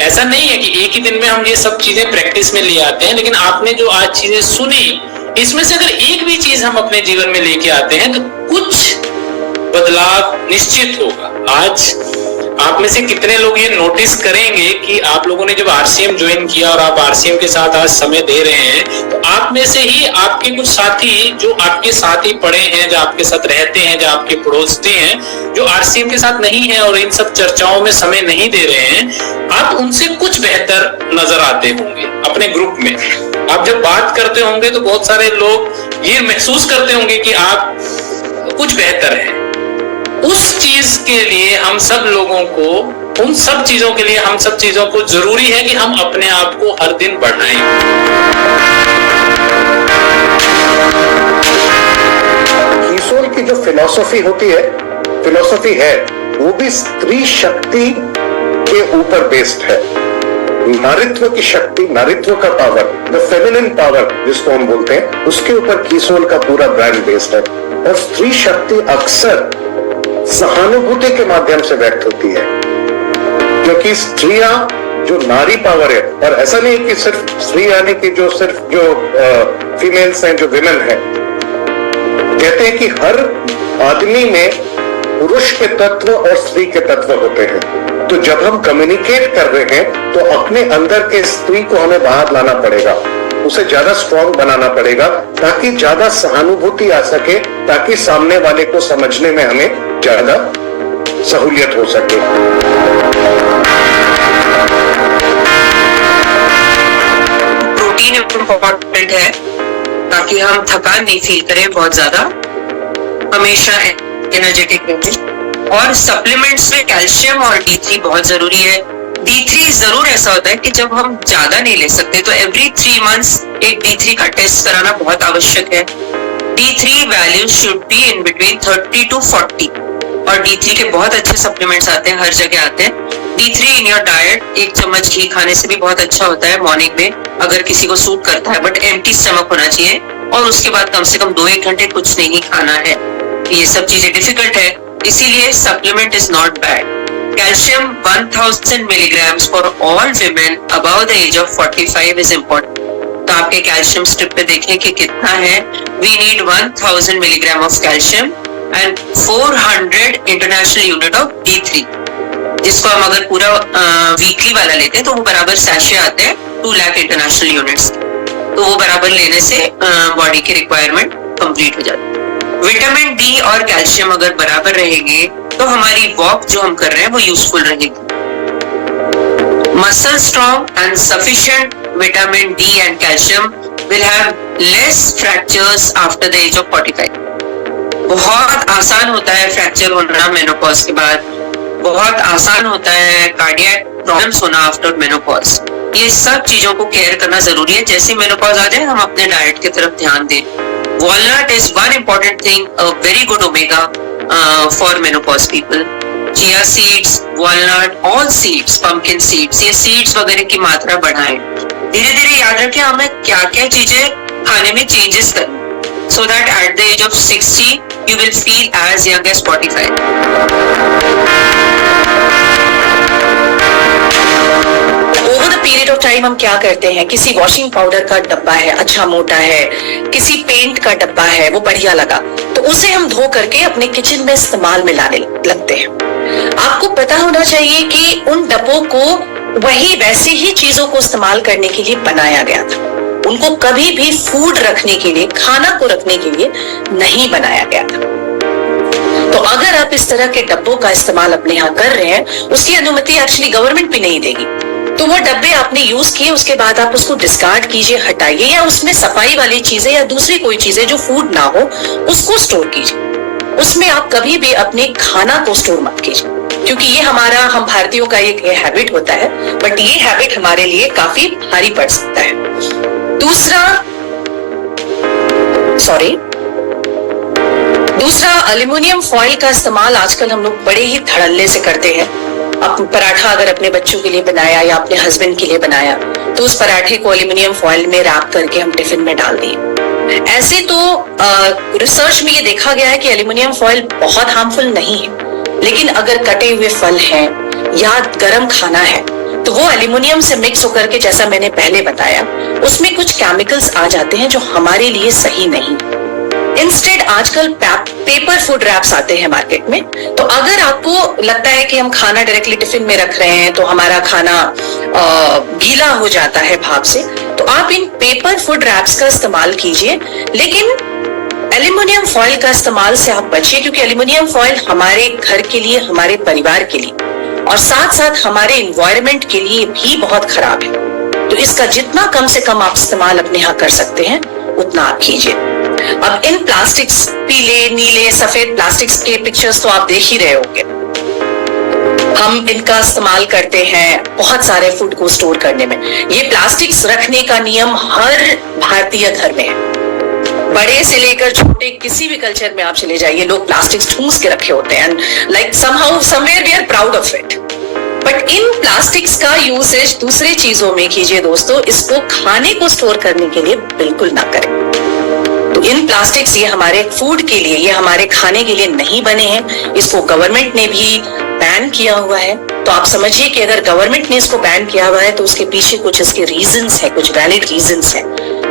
ऐसा नहीं है कि एक ही दिन में हम ये सब चीजें प्रैक्टिस में ले आते हैं, लेकिन आपने जो आज चीजें सुनी, इसमें से अगर एक भी चीज हम अपने जीवन में लेके आते हैं तो कुछ बदलाव निश्चित होगा। आज आप में से कितने लोग ये नोटिस करेंगे कि आप लोगों ने जब आरसीएम ज्वाइन किया और आप आरसीएम के साथ आज समय दे रहे हैं, तो आप में से ही आपके कुछ साथी जो आपके साथ ही पढ़े हैं, जो आपके साथ रहते हैं, जो आपके पड़ोसी हैं, जो आरसीएम के साथ नहीं है और इन सब चर्चाओं में समय नहीं दे रहे हैं, आप उनसे कुछ बेहतर नजर आते होंगे अपने ग्रुप में। आप जब बात करते होंगे तो बहुत सारे लोग ये महसूस करते होंगे कि आप कुछ बेहतर हैं। उस चीज के लिए हम सब लोगों को, उन सब चीजों के लिए हम सब चीजों को जरूरी है कि हम अपने आप को हर दिन बढ़ाएं। ईश्वर की जो फिलॉसफी होती है, फिलॉसफी है, वो भी स्त्री शक्ति के ऊपर बेस्ड है। नारित्व की शक्ति, नारित्व का पावर, द फेमिनिन पावर जिसको हम बोलते हैं, उसके ऊपर कीसोल का पूरा ब्रांड बेस्ड है। और स्त्री शक्ति अक्सर सहानुभूति के माध्यम से व्यक्त होती है, क्योंकि स्त्रियां जो नारी पावर है, और ऐसा नहीं कि सिर्फ स्त्री यानी कि जो सिर्फ जो फीमेल्स हैं, जो विमेन हैं, कहते हैं कि हर आदमी में पुरुष के तत्व और स्त्री के तत्व होते हैं। तो जब हम कम्युनिकेट कर रहे हैं तो अपने अंदर के स्त्री को हमें बाहर लाना पड़ेगा, उसे ज्यादा स्ट्रॉन्ग बनाना पड़ेगा, ताकि ज्यादा सहानुभूति आ सके, ताकि सामने वाले को समझने में हमें ज्यादा सहूलियत हो सके। इम्पोर्टेंट है ताकि हम थकान नहीं फील करें बहुत ज्यादा, हमेशा एनर्जेटिक रहें। और सप्लीमेंट्स में कैल्शियम और D3 बहुत जरूरी है। D3 जरूर ऐसा होता है कि जब हम ज्यादा नहीं ले सकते तो एवरी 3 मंथ्स एक D3 का टेस्ट कराना बहुत आवश्यक है। D3 value should be in between 30 to 40 और D3 के बहुत अच्छे सप्लीमेंट्स आते हैं, हर जगह आते हैं। D3 इन योर डाइट, 1 चम्मच घी खाने से भी बहुत अच्छा होता है मॉर्निंग में अगर किसी को सूट करता है, बट एम्प्टी स्टमक होना चाहिए और उसके बाद कम से कम 2-1 घंटे कुछ नहीं खाना है। ये सब चीजें डिफिकल्ट है, इसीलिए supplement is not bad. Calcium 1000 milligrams for all women about the age of 45 is important. तो आपके कैल्शियम स्ट्रिप पे देखें कि कितना है। We need 1000 milligram of calcium and 400 international unit of D3, जिसको हम अगर पूरा वीकली वाला लेते हैं तो वो बराबर सैशे आते हैं 2 लाख इंटरनेशनल यूनिट्स, तो वो बराबर लेने से बॉडी की रिक्वायरमेंट कंप्लीट हो जाती है। विटामिन डी और कैल्शियम अगर बराबर रहेंगे तो हमारी वॉक जो हम कर रहे हैं वो यूजफुल रहेगी। Muscle strong and sufficient vitamin D and calcium will have less fractures after the age of 45। बहुत आसान होता है फ्रैक्चर होना मेनोपॉज के बाद, बहुत आसान होता है कार्डियक प्रॉब्लम्स होना आफ्टर मेनोपॉज। ये सब चीजों को केयर करना जरूरी है। जैसे मेनोपॉज आ जाए हम अपने डाइट की तरफ ध्यान दें। Walnut is one important thing, a very good omega for menopause people. Chia seeds, walnut, all seeds, pumpkin seeds, ये सीड्स वगैरह की मात्रा बढ़ाएं। धीरे धीरे याद रखें हमें क्या क्या चीजें खाने में चेंजेस करनी, so that at the age of 60 you will feel as young as 45. Over the period of time हम क्या करते हैं, किसी वॉशिंग पाउडर का डब्बा है अच्छा मोटा है, किसी पेंट का डब्बा है वो बढ़िया लगा, तो उसे हम धो करके अपने किचन में इस्तेमाल में लाने लगते हैं। आपको पता होना चाहिए कि उन डब्बों को वही वैसे ही चीजों को इस्तेमाल करने के लिए बनाया गया था, उनको कभी भी फूड रखने के लिए, खाना को रखने के लिए नहीं बनाया गया था। तो अगर आप इस तरह के डब्बों का इस्तेमाल अपने यहाँ कर रहे हैं, उसकी अनुमति एक्चुअली गवर्नमेंट भी नहीं देगी। तो वो डब्बे आपने यूज किए, उसके बाद आप उसको डिस्कार्ड कीजिए, हटाइए, या उसमें सफाई वाली चीजें या दूसरी कोई चीजें जो फूड ना हो उसको स्टोर कीजिए। उसमें आप कभी भी अपने खाना को स्टोर मत कीजिए, क्योंकि ये हमारा, हम भारतीयों का एक हैबिट होता है, बट ये हैबिट हमारे लिए काफी भारी पड़ सकता है। दूसरा एल्युमिनियम फॉइल का इस्तेमाल आजकल हम लोग बड़े ही धड़ल्ले से करते हैं। अब पराठा अगर अपने बच्चों के लिए बनाया या अपने हस्बैंड के लिए बनाया, तो उस पराठे को एल्युमिनियम फॉइल में रैप करके हम टिफिन में डाल दिए। ऐसे तो रिसर्च में ये देखा गया है कि एल्युमिनियम फॉइल बहुत हार्मफुल नहीं है, लेकिन अगर कटे हुए फल हैं या गर्म खाना है तो वो एल्युमिनियम से मिक्स होकर के, जैसा मैंने पहले बताया, उसमें कुछ केमिकल्स आ जाते हैं जो हमारे लिए सही नहीं। इंस्टेड आजकल पेपर फूड रैप्स आते हैं मार्केट में। तो अगर आपको लगता है कि हम खाना डायरेक्टली टिफिन में रख रहे हैं तो हमारा खाना गीला हो जाता है भाप से, तो आप इन पेपर फूड रैप्स का इस्तेमाल कीजिए, लेकिन एल्युमिनियम फॉइल का इस्तेमाल से आप बचिए, क्योंकि एल्युमिनियम फॉइल हमारे घर के लिए, हमारे परिवार के लिए और साथ साथ हमारे एनवायरनमेंट के लिए भी बहुत खराब है। तो इसका जितना कम से कम आप इस्तेमाल अपने यहाँ कर सकते हैं उतना आप कीजिए। अब इन प्लास्टिक्स, पीले, नीले, सफेद प्लास्टिक्स के पिक्चर्स तो आप देख ही रहे होंगे। हम इनका इस्तेमाल करते हैं बहुत सारे फूड को स्टोर करने में। ये प्लास्टिक्स रखने का नियम हर भारतीय घर में है। बड़े से लेकर छोटे किसी भी कल्चर में आप चले जाइए, लोग प्लास्टिक्स ठूंस के रखे होते हैं, like somehow somewhere we are proud of it. But इन प्लास्टिक्स का यूसेज दूसरे चीजों में कीजिए दोस्तों, इसको खाने को स्टोर करने के लिए बिल्कुल ना करें। तो इन प्लास्टिक्स, ये हमारे फूड के लिए, ये हमारे खाने के लिए नहीं बने हैं। इसको गवर्नमेंट ने भी बैन किया हुआ है। तो आप समझिए कि अगर गवर्नमेंट ने इसको बैन किया हुआ है तो उसके पीछे कुछ इसके रीजंस है, कुछ वैलिड रीजंस है।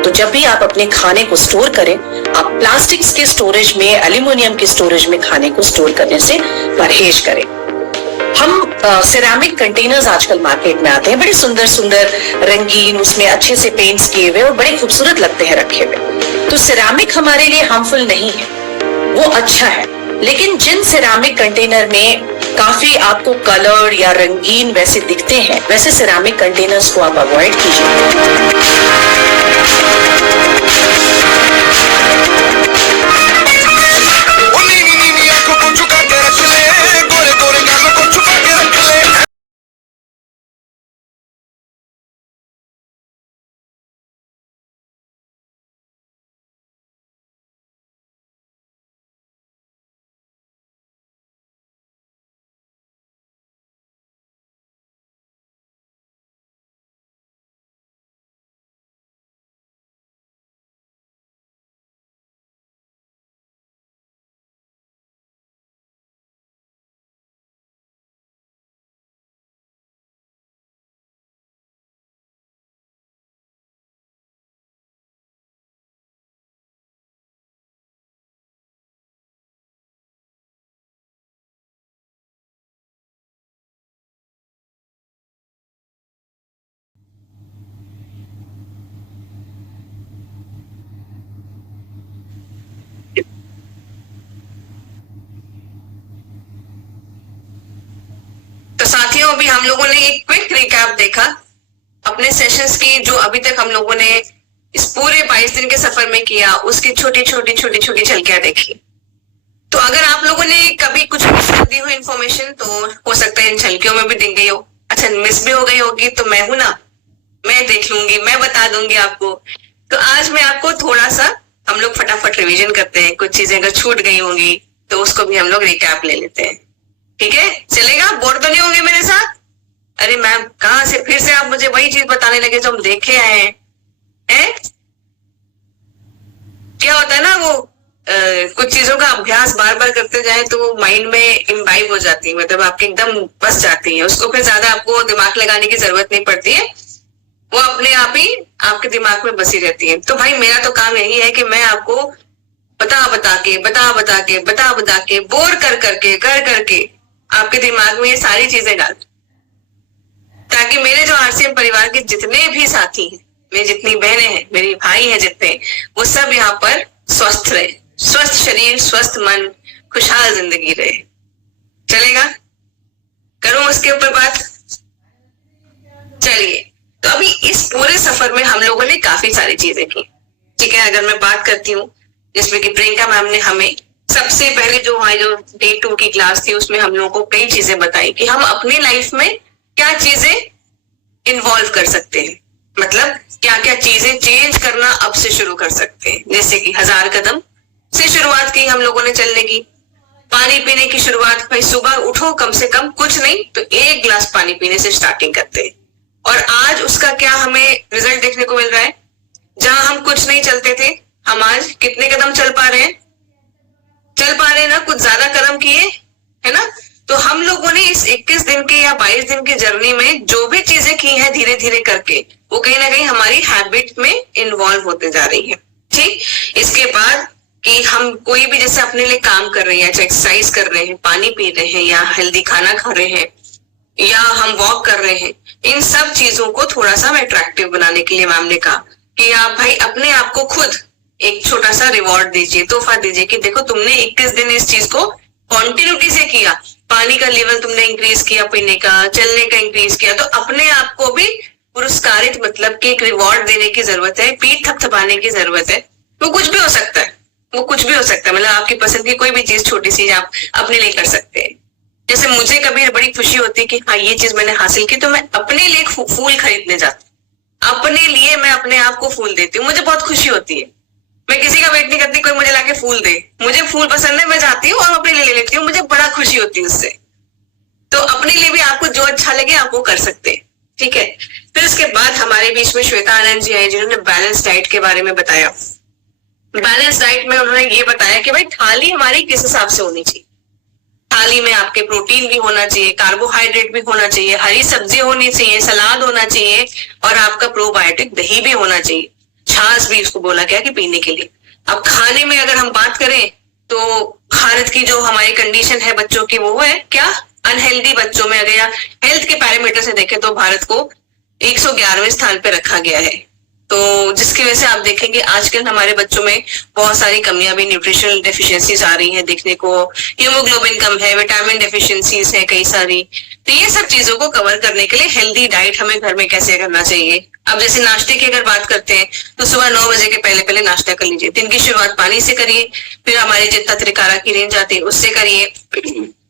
तो जब भी आप अपने खाने को स्टोर करें, आप प्लास्टिक्स के स्टोरेज में, एल्युमिनियम के स्टोरेज में खाने को स्टोर करने से परहेज करें। हम सिरेमिक कंटेनर्स आजकल मार्केट में आते हैं, बड़े सुंदर सुंदर रंगीन, उसमें अच्छे से पेंट्स किए हुए और बड़े खूबसूरत लगते हैं रखे हुए। तो सिरेमिक हमारे लिए हार्मफुल नहीं है, वो अच्छा है। लेकिन जिन सिरेमिक कंटेनर में काफी आपको कलर या रंगीन वैसे दिखते हैं, वैसे सिरेमिक कंटेनर्स को आप अवॉइड कीजिए। अभी हम लोगों ने एक क्विक रिकैप देखा अपने सेशंस की, जो अभी तक हम लोगों ने इस पूरे 22 दिन के सफर में किया, उसकी छोटी छोटी झलकियां देखी। तो अगर आप लोगों ने कभी कुछ मिस कर दी हो इन्फॉर्मेशन, तो हो सकता है इन झलकियों में भी दिख गई हो। अच्छा, मिस भी हो गई होगी तो मैं हूं ना, मैं देख लूंगी, मैं बता दूंगी आपको। तो आज मैं आपको थोड़ा सा, हम लोग फटाफट रिवीजन करते हैं। कुछ चीजें अगर छूट गई होंगी तो उसको भी हम लोग रिकैप ले लेते हैं, ठीक है? चलेगा? बोर तो नहीं होंगे मेरे साथ? अरे मैम, कहां से फिर से आप मुझे वही चीज बताने लगे जो हम देखे आए हैं? क्या होता है ना, वो कुछ चीजों का अभ्यास बार बार करते जाए तो वो माइंड में इम्बाइब हो जाती है, मतलब आपके एकदम बस जाती है। उसको फिर ज्यादा आपको दिमाग लगाने की जरूरत नहीं पड़ती है, वो अपने आप ही आपके दिमाग में बसी रहती है। तो भाई मेरा तो काम यही है कि मैं आपको बता के बोर कर करके आपके दिमाग में ये सारी चीजें डाल, ताकि मेरे जो आरसीएम परिवार के जितने भी साथी हैं, मेरी जितनी बहनें हैं, मेरी भाई हैं जितने, वो सब यहाँ पर स्वस्थ रहे, स्वस्थ शरीर, स्वस्थ मन, खुशहाल जिंदगी रहे। चलेगा? करूं उसके ऊपर बात? चलिए, तो अभी इस पूरे सफर में हम लोगों ने काफी सारी चीजें की, ठीक है? अगर मैं बात करती हूँ, जिसमें कि प्रियंका मैम ने हमें सबसे पहले जो हमारी जो डे 2 की क्लास थी, उसमें हम लोगों को कई चीजें बताई कि हम अपनी लाइफ में क्या चीजें इन्वॉल्व कर सकते हैं, मतलब क्या क्या चीजें चेंज करना अब से शुरू कर सकते हैं। जैसे कि 1000 कदम से शुरुआत की हम लोगों ने चलने की, पानी पीने की शुरुआत, भाई सुबह उठो, कम से कम कुछ नहीं तो 1 गिलास पानी पीने से स्टार्टिंग करते हैं। और आज उसका क्या हमें रिजल्ट देखने को मिल रहा है? जहां हम कुछ नहीं चलते थे, हम आज कितने कदम चल पा रहे हैं? चल पा रहे हैं ना, कुछ ज्यादा कदम किए, है ना? तो हम लोगों ने इस 21 दिन के या 22 दिन की जर्नी में जो भी चीजें की हैं धीरे धीरे करके, वो कहीं ना कहीं हमारी हैबिट में इन्वॉल्व होते जा रही है, ठीक? इसके बाद कि हम कोई भी जैसे अपने लिए काम कर रहे हैं, चाहे एक्सरसाइज कर रहे हैं, पानी पी रहे हैं, या हेल्दी खाना खा रहे हैं, या हम वॉक कर रहे हैं, इन सब चीजों को थोड़ा सा अट्रैक्टिव बनाने के लिए मैम ने कहा कि आप भाई अपने आप को खुद एक छोटा सा रिवॉर्ड दीजिए, तोहफा दीजिए कि देखो तुमने 21 दिन इस चीज को कॉन्टिन्यूटी से किया, पानी का लेवल तुमने इंक्रीज किया, पीने का, चलने का इंक्रीज किया, तो अपने आप को भी पुरस्कारित, मतलब कि एक रिवॉर्ड देने की जरूरत है, पीठ थपथपाने की जरूरत है। वो कुछ भी हो सकता है, वो कुछ भी हो सकता है, मतलब आपकी पसंद की कोई भी चीज, छोटी सी आप अपने लिए कर सकते हैं। जैसे मुझे कभी बड़ी खुशी होती है कि हाँ ये चीज मैंने हासिल की, तो मैं अपने लिए फूल खरीदने जाती हूँ, अपने लिए मैं अपने आप को फूल देती हूँ, मुझे बहुत खुशी होती है। मैं किसी का वेट नहीं करती कोई मुझे लाके फूल दे, मुझे फूल पसंद है, मैं जाती हूँ और अपने लिए ले लेती हूँ, मुझे बड़ा खुशी होती है उससे। तो अपने लिए भी आपको जो अच्छा लगे आप वो कर सकते हैं, ठीक है? फिर उसके बाद हमारे बीच में श्वेता आनंद जी आए, जिन्होंने बैलेंस डाइट के बारे में बताया। बैलेंस डाइट में उन्होंने ये बताया कि भाई थाली हमारी किस हिसाब से होनी चाहिए। थाली में आपके प्रोटीन भी होना चाहिए, कार्बोहाइड्रेट भी होना चाहिए, हरी सब्जी होनी चाहिए, सलाद होना चाहिए, और आपका प्रोबायोटिक दही भी होना चाहिए, छाछ भी उसको बोला गया कि पीने के लिए। अब खाने में अगर हम बात करें तो भारत की जो हमारी कंडीशन है बच्चों की, वो है क्या? अनहेल्दी बच्चों में अगर हेल्थ के पैरामीटर से देखें तो भारत को 111वें स्थान पे रखा गया है। तो जिसकी वजह से आप देखेंगे आजकल हमारे बच्चों में बहुत सारी कमियां भी, न्यूट्रिशनल डेफिशिएंसीज आ रही हैं देखने को, हीमोग्लोबिन कम है, विटामिन डेफिशिएंसीज है कई सारी। तो ये सब चीजों को कवर करने के लिए हेल्दी डाइट हमें घर में कैसे करना चाहिए। अब जैसे नाश्ते की अगर बात करते हैं तो सुबह 9 बजे के पहले पहले नाश्ता कर लीजिए, दिन की शुरुआत पानी से करिए, फिर हमारी जितना त्रिकारा की रेंज आती है उससे करिए।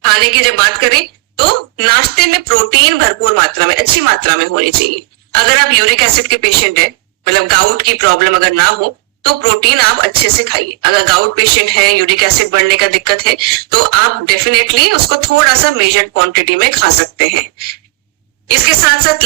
खाने की जब बात करें तो नाश्ते में प्रोटीन भरपूर मात्रा में, अच्छी मात्रा में होनी चाहिए। अगर आप यूरिक एसिड के पेशेंट है, मतलब गाउट की प्रॉब्लम अगर ना हो, तो प्रोटीन आप अच्छे से खाइए। अगर गाउट पेशेंट है, यूरिक एसिड बढ़ने का दिक्कत है, तो आप डेफिनेटली उसको थोड़ा सा मेजर्ड क्वांटिटी में खा सकते हैं। इसके साथ साथ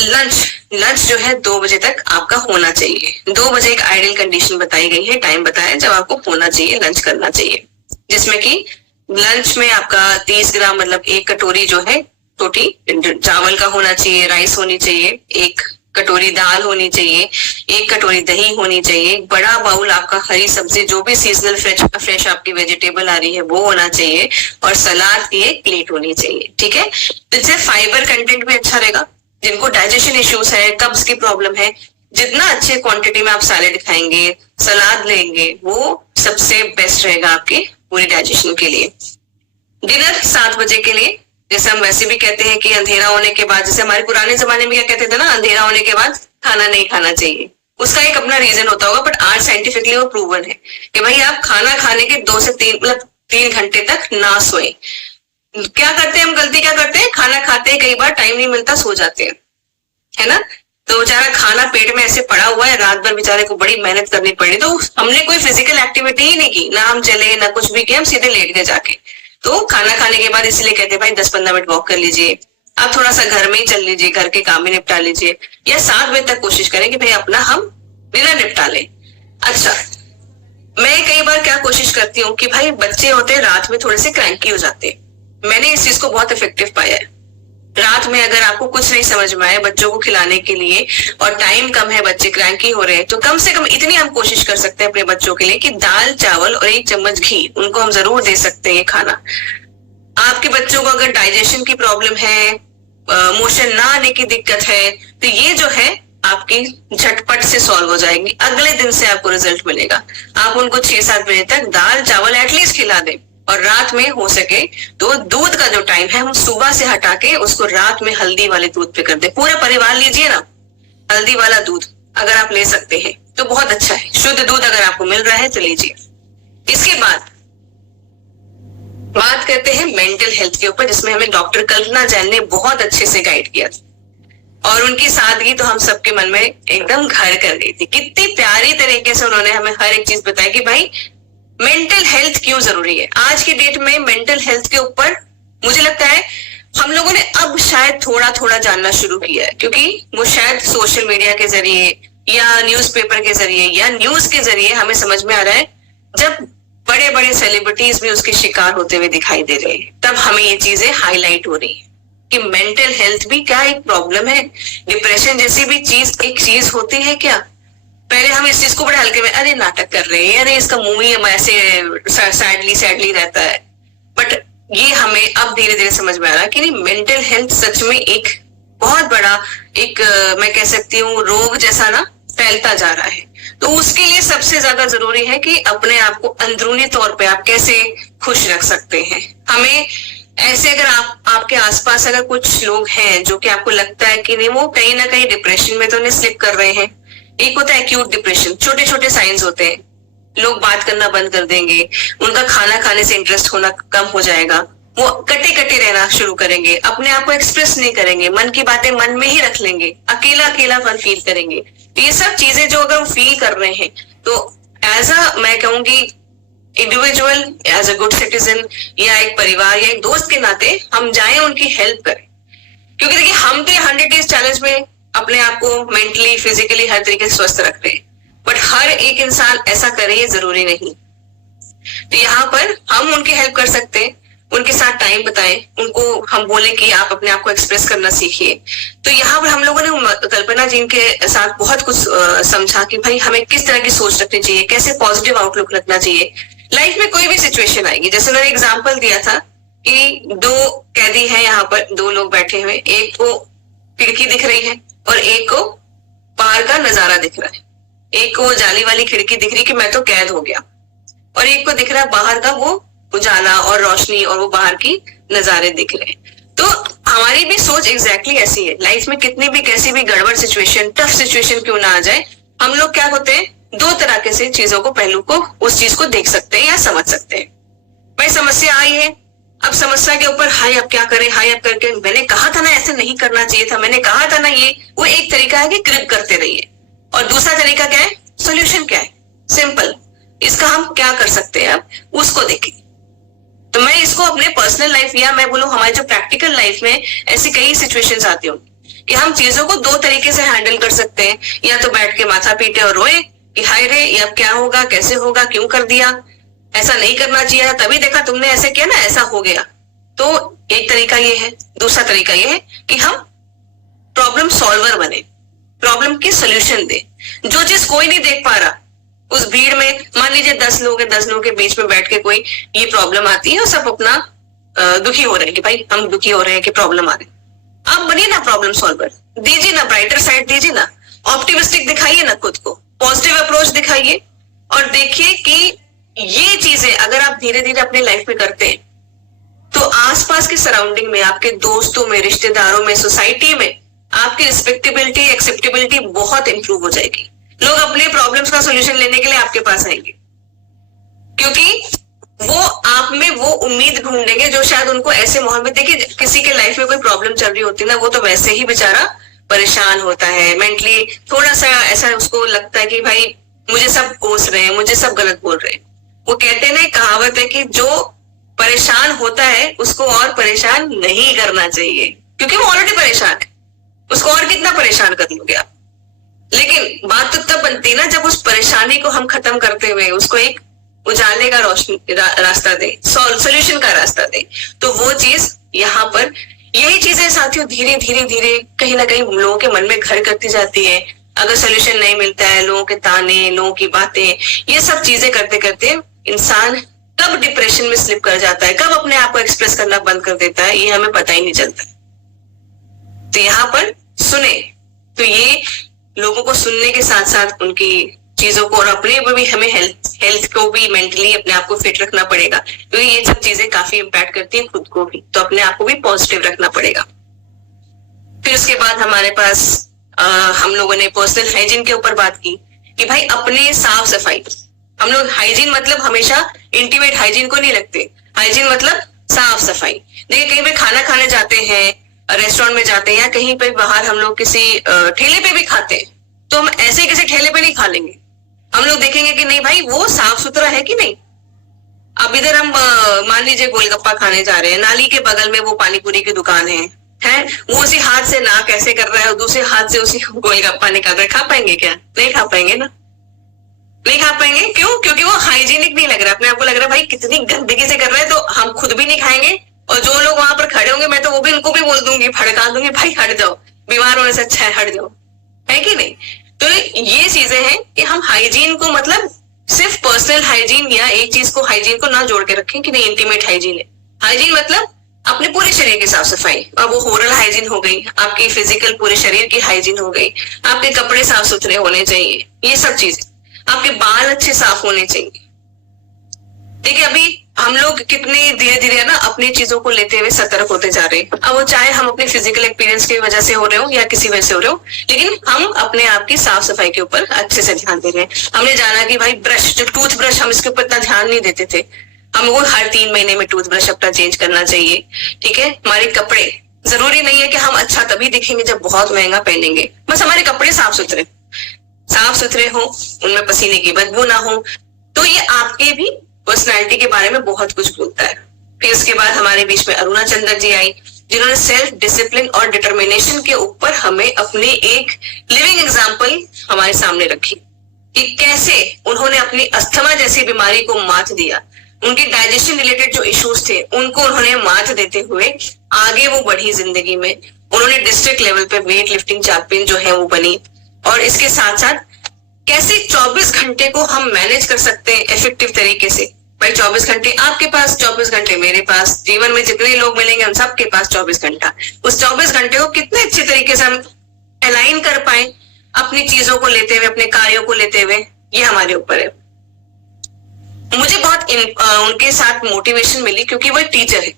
लंच जो है 2 बजे तक आपका होना चाहिए। 2 बजे एक आइडियल कंडीशन बताई गई है, टाइम बताया जब आपको होना चाहिए, लंच करना चाहिए, जिसमें कि लंच में आपका 30 ग्राम, मतलब 1 कटोरी जो है रोटी चावल का होना चाहिए, राइस होनी चाहिए, 1 कटोरी दाल होनी चाहिए, 1 कटोरी दही होनी चाहिए, एक बड़ा बाउल आपका हरी सब्जी, जो भी सीजनल फ्रेश आपकी वेजिटेबल आ रही है वो होना चाहिए, और सलाद की 1 प्लेट होनी चाहिए, ठीक है? तो इससे फाइबर कंटेंट भी अच्छा रहेगा। जिनको डाइजेशन इश्यूज है, कब्ज की प्रॉब्लम है, जितना अच्छे क्वांटिटी में आप सैलेड खाएंगे, सलाद लेंगे, वो सबसे बेस्ट रहेगा आपके पूरी डाइजेशन के लिए। डिनर 7 बजे के लिए जैसे हम वैसे भी कहते हैं कि अंधेरा होने के बाद, जैसे हमारे पुराने जमाने में क्या कहते थे ना, अंधेरा होने के बाद खाना नहीं खाना चाहिए। उसका एक अपना रीजन होता होगा, बट आज साइंटिफिकली वो प्रूवन है कि भाई आप खाना खाने के 2 से 3 मतलब 3 घंटे तक ना सोए। क्या करते हैं हम, गलती क्या करते हैं, खाना खाते हैं, कई बार टाइम नहीं मिलता, सो जाते हैं, है ना। तो बेचारा खाना पेट में ऐसे पड़ा हुआ है, रात भर बेचारे को बड़ी मेहनत करनी पड़ी, तो हमने कोई फिजिकल एक्टिविटी ही नहीं की, ना हम चले ना कुछ भी किया, हम सीधे लेट गए जाके। तो खाना खाने के बाद इसलिए कहते हैं भाई 10-15 मिनट वॉक कर लीजिए, आप थोड़ा सा घर में ही चल लीजिए, घर के काम ही निपटा लीजिए, या 7 बजे तक कोशिश करें कि भाई अपना हम डिनर निपटा लें। अच्छा, मैं कई बार क्या कोशिश करती हूँ कि भाई बच्चे होते हैं रात में थोड़े से क्रैंकी हो जाते हैं। मैंने इस चीज को बहुत इफेक्टिव पाया है। रात में अगर आपको कुछ नहीं समझ में आए बच्चों को खिलाने के लिए और टाइम कम है, बच्चे क्रैंकी हो रहे हैं, तो कम से कम इतनी हम कोशिश कर सकते हैं अपने बच्चों के लिए कि दाल चावल और 1 चम्मच घी उनको हम जरूर दे सकते हैं ये खाना। आपके बच्चों को अगर डाइजेशन की प्रॉब्लम है, मोशन ना आने की दिक्कत है, तो ये जो है आपकी झटपट से सॉल्व हो जाएंगी, अगले दिन से आपको रिजल्ट मिलेगा। आप उनको 6-7 बजे तक दाल चावल एटलीस्ट खिला दें, और रात में हो सके तो दूध का जो टाइम है हम सुबह से हटा के उसको रात में हल्दी वाले दूध पे कर दे। पूरा परिवार लीजिए ना, हल्दी वाला दूध अगर आप ले सकते हैं तो बहुत अच्छा है। शुद्ध दूध अगर आपको मिल रहा है तो लीजिए। इसके बाद बात करते हैं मेंटल हेल्थ के ऊपर, जिसमें हमें डॉक्टर कल्पना जैन ने बहुत अच्छे से गाइड किया था, और उनकी सादगी तो हम सबके मन में एकदम घर कर गई थी। कितनी प्यारी तरीके से उन्होंने हमें हर एक चीज बताई कि भाई मेंटल हेल्थ क्यों जरूरी है। आज की डेट में मेंटल हेल्थ के ऊपर मुझे लगता है हम लोगों ने अब शायद थोड़ा थोड़ा जानना शुरू किया है, क्योंकि वो शायद सोशल मीडिया के जरिए या न्यूज़पेपर के जरिए या न्यूज के जरिए हमें समझ में आ रहा है। जब बड़े बड़े सेलिब्रिटीज भी उसके शिकार होते हुए दिखाई दे रहे हैं, तब हमें ये चीजें हाईलाइट हो रही है कि मेंटल हेल्थ भी क्या एक प्रॉब्लम है। डिप्रेशन जैसी भी चीज एक चीज होती है क्या। पहले हम इस चीज को बड़े हल्के में, अरे नाटक कर रहे हैं, अरे इसका मुंह ही ऐसे सैडली रहता है, बट ये हमें अब धीरे धीरे समझ में आ रहा है कि नहीं, मेंटल हेल्थ सच में एक बहुत बड़ा एक मैं कह सकती हूँ रोग जैसा ना फैलता जा रहा है। तो उसके लिए सबसे ज्यादा जरूरी है कि अपने आप को अंदरूनी तौर पे आप कैसे खुश रख सकते हैं। हमें ऐसे अगर आपके आसपास अगर कुछ लोग हैं जो कि आपको लगता है कि नहीं वो कहीं ना कहीं डिप्रेशन में तो नहीं स्लिप कर रहे हैं। एक होता है एक्यूट डिप्रेशन, छोटे छोटे साइंस होते हैं, लोग बात करना बंद कर देंगे, उनका खाना खाने से इंटरेस्ट होना कम हो जाएगा, वो कटे कटे रहना शुरू करेंगे, अपने आप को एक्सप्रेस नहीं करेंगे, मन की बातें मन में ही रख लेंगे, अकेला अकेलापन फील करेंगे। तो ये सब चीजें जो अगर वो फील कर रहे हैं तो एज अ मैं कहूंगी individual, as a good citizen या एक परिवार या एक दोस्त के नाते हम जाएं उनकी हेल्प करें। क्योंकि देखिए हम तो 100 डेज चैलेंज में अपने आप को मेंटली फिजिकली हर तरीके से स्वस्थ रखते हैं, बट हर एक इंसान ऐसा करे ये जरूरी नहीं। तो यहाँ पर हम उनकी हेल्प कर सकते हैं, उनके साथ टाइम बताएं, उनको हम बोले कि आप अपने आप को एक्सप्रेस करना सीखिए। तो यहाँ पर हम लोगों ने कल्पना जी के साथ बहुत कुछ समझा कि भाई हमें किस तरह की सोच रखनी चाहिए, कैसे पॉजिटिव आउटलुक रखना चाहिए। लाइफ में कोई भी सिचुएशन आएगी, जैसे उन्होंने एग्जाम्पल दिया था कि 2 कैदी हैं यहाँ पर, 2 लोग बैठे हुए, एक को खिड़की दिख रही है और एक को बाहर का नजारा दिख रहा है। एक को जाली वाली खिड़की दिख रही कि मैं तो कैद हो गया, और एक को दिख रहा है बाहर का वो उजाला और रोशनी और वो बाहर की नजारे दिख रहे हैं। तो हमारी भी सोच एग्जैक्टली ऐसी है। लाइफ में कितनी भी कैसी भी गड़बड़ सिचुएशन, टफ सिचुएशन क्यों ना आ जाए, हम लोग क्या होते हैं 2 तरह के से चीजों को, पहलू को, उस चीज को देख सकते हैं या समझ सकते हैं। भाई समस्या आई है, अब समस्या के ऊपर हाय अब क्या करें, हाय अब करके मैंने कहा था ना ऐसे नहीं करना चाहिए था, मैंने कहा था ना, ये वो एक तरीका है कि ग्रिप करते रहिए। और दूसरा तरीका क्या है, सोल्यूशन क्या है, सिंपल, इसका हम क्या कर सकते हैं अब उसको देखें। तो मैं इसको अपने पर्सनल लाइफ या मैं बोलूं हमारे जो प्रैक्टिकल लाइफ में ऐसी कई सिचुएशंस आती होंगी कि हम चीजों को 2 तरीके से हैंडल कर सकते हैं। या तो बैठ के माथा पीटे और रोए कि हाय रे ये अब क्या होगा, कैसे होगा, क्यों कर दिया, ऐसा नहीं करना चाहिए, तभी देखा तुमने ऐसे किया ना, ऐसा हो गया। तो एक तरीका ये है। दूसरा तरीका ये है कि हम प्रॉब्लम सॉल्वर बने, प्रॉब्लम की सोल्यूशन दे। जो चीज कोई नहीं देख पा रहा, उस भीड़ में मान लीजिए 10 लोग हैं, 10 लोगों के बीच में बैठ के कोई ये प्रॉब्लम आती है और सब अपना दुखी हो रहे हैं कि भाई हम दुखी हो रहे हैं कि प्रॉब्लम आ रही है। आप बनिए ना प्रॉब्लम सॉल्वर, दीजिए ना ब्राइटर साइड, दीजिए ना, ऑप्टिमिस्टिक दिखाइए ना, खुद को पॉजिटिव अप्रोच दिखाइए और देखिए कि ये चीजें अगर आप धीरे धीरे अपनी लाइफ में करते हैं तो आसपास के सराउंडिंग में, आपके दोस्तों में, रिश्तेदारों में, सोसाइटी में आपकी रिस्पेक्टेबिलिटी, एक्सेप्टेबिलिटी बहुत इंप्रूव हो जाएगी। लोग अपने प्रॉब्लम्स का सोल्यूशन लेने के लिए आपके पास आएंगे, क्योंकि वो आप में वो उम्मीद ढूंढेंगे जो शायद उनको ऐसे माहौल में, देखिए किसी के लाइफ में कोई प्रॉब्लम चल रही होती है ना, वो तो वैसे ही बेचारा परेशान होता है, मेंटली थोड़ा सा ऐसा उसको लगता है कि भाई मुझे सब कोस रहे हैं, मुझे सब गलत बोल रहे हैं। वो कहते हैं ना, कहावत है कि जो परेशान होता है उसको और परेशान नहीं करना चाहिए, क्योंकि वो ऑलरेडी परेशान है, उसको और कितना परेशान कर लोगे आप। लेकिन बात तो तब बनती है ना जब उस परेशानी को हम खत्म करते हुए उसको एक उजाले का रोशनी रास्ता दे, सोल्यूशन का रास्ता दे। तो वो चीज यहाँ पर, यही चीजें साथियों धीरे धीरे धीरे कहीं ना कहीं लोगों के मन में घर करती जाती है। अगर सोल्यूशन नहीं मिलता है, लोगों के ताने, लोगों की बातें, ये सब चीजें करते करते इंसान कब डिप्रेशन में स्लिप कर जाता है, कब अपने आप को एक्सप्रेस करना बंद कर देता है, ये हमें पता ही नहीं चलता। तो यहाँ पर सुने, तो ये लोगों को सुनने के साथ साथ उनकी चीजों को और अपने भी हमें हेल्थ को भी, मेंटली अपने आप को फिट रखना पड़ेगा, क्योंकि ये सब चीजें काफी इम्पैक्ट करती हैं खुद को भी, तो अपने आप को भी पॉजिटिव रखना पड़ेगा। फिर उसके बाद हमारे पास हम लोगों ने पर्सनल हाइजीन के ऊपर बात की कि भाई अपने साफ सफाई, हम लोग हाइजीन मतलब हमेशा इंटीमेट हाइजीन को नहीं लगते, हाइजीन मतलब साफ सफाई। देखिए कहीं पे खाना खाने जाते हैं, रेस्टोरेंट में जाते हैं या कहीं पे बाहर हम लोग किसी ठेले पे भी खाते हैं, तो हम ऐसे किसी ठेले पे नहीं खा लेंगे, हम लोग देखेंगे कि नहीं भाई वो साफ सुथरा है कि नहीं। अब इधर हम मान लीजिए गोलगप्पा खाने जा रहे हैं, नाली के बगल में वो पानीपुरी की दुकान है, वो उसी हाथ से ना कैसे कर रहा है और दूसरे हाथ से उसी गोलगप्पा निकाल रहा है, खा पाएंगे क्या? नहीं खा पाएंगे ना, नहीं खा पाएंगे। क्यों? क्योंकि वो हाइजीनिक नहीं लग रहा, अपने आपको लग रहा है भाई कितनी गंदगी से कर रहा है, तो हम खुद भी नहीं खाएंगे और जो लोग वहां पर खड़े होंगे मैं तो वो भी उनको भी बोल दूंगी, भड़का दूंगी, भाई हट जाओ, बीमार होने से अच्छा है हट जाओ, है कि नहीं। तो ये चीजें हैं कि हम हाइजीन को मतलब सिर्फ पर्सनल हाइजीन या एक चीज को हाइजीन को ना जोड़ के रखें कि नहीं इंटीमेट हाइजीन है। हाइजीन मतलब अपने पूरे शरीर की साफ सफाई, अब वो ओरल हाइजीन हो गई, आपकी फिजिकल पूरे शरीर की हाइजीन हो गई, आपके कपड़े साफ सुथरे होने चाहिए, ये सब चीजें, आपके बाल अच्छे साफ होने चाहिए। देखिए अभी हम लोग कितने धीरे धीरे ना अपनी चीजों को लेते हुए सतर्क होते जा रहे हैं। अब वो चाहे हम अपने फिजिकल एक्सपीरियंस की वजह से हो रहे हो या किसी वजह से हो रहे हो, लेकिन हम अपने आप की साफ सफाई के ऊपर अच्छे से ध्यान दे रहे हैं। हमने जाना कि भाई ब्रश, जो टूथ ब्रश, हम इसके ऊपर इतना ध्यान नहीं देते थे, हमको हर 3 महीने में टूथ ब्रश अपना चेंज करना चाहिए। ठीक है, हमारे कपड़े, जरूरी नहीं है कि हम अच्छा तभी दिखेंगे जब बहुत महंगा पहनेंगे, बस हमारे कपड़े साफ सुथरे हो, उनमें पसीने की बदबू ना हो, तो ये आपके भी पर्सनालिटी के बारे में बहुत कुछ बोलता है। फिर उसके बाद हमारे बीच में अरुणा चंद्र जी आई, जिन्होंने सेल्फ डिसिप्लिन और डिटर्मिनेशन के ऊपर हमें अपनी एक लिविंग एग्जाम्पल हमारे सामने रखी कि कैसे उन्होंने अपनी अस्थमा जैसी बीमारी को मात दिया, उनके डाइजेशन रिलेटेड जो इश्यूज थे उनको उन्होंने मात देते हुए आगे वो बढ़ी जिंदगी में। उन्होंने डिस्ट्रिक्ट लेवल पे वेट लिफ्टिंग चैंपियन जो है वो बनी, और इसके साथ साथ कैसे 24 घंटे को हम मैनेज कर सकते हैं इफेक्टिव तरीके से। भाई 24 घंटे आपके पास, 24 घंटे मेरे पास, जीवन में जितने लोग मिलेंगे हम सबके पास 24 घंटा, उस 24 घंटे को कितने अच्छे तरीके से हम अलाइन कर पाए अपनी चीजों को लेते हुए, अपने कार्यों को लेते हुए, ये हमारे ऊपर है। मुझे बहुत उनके साथ मोटिवेशन मिली क्योंकि वो एक टीचर है,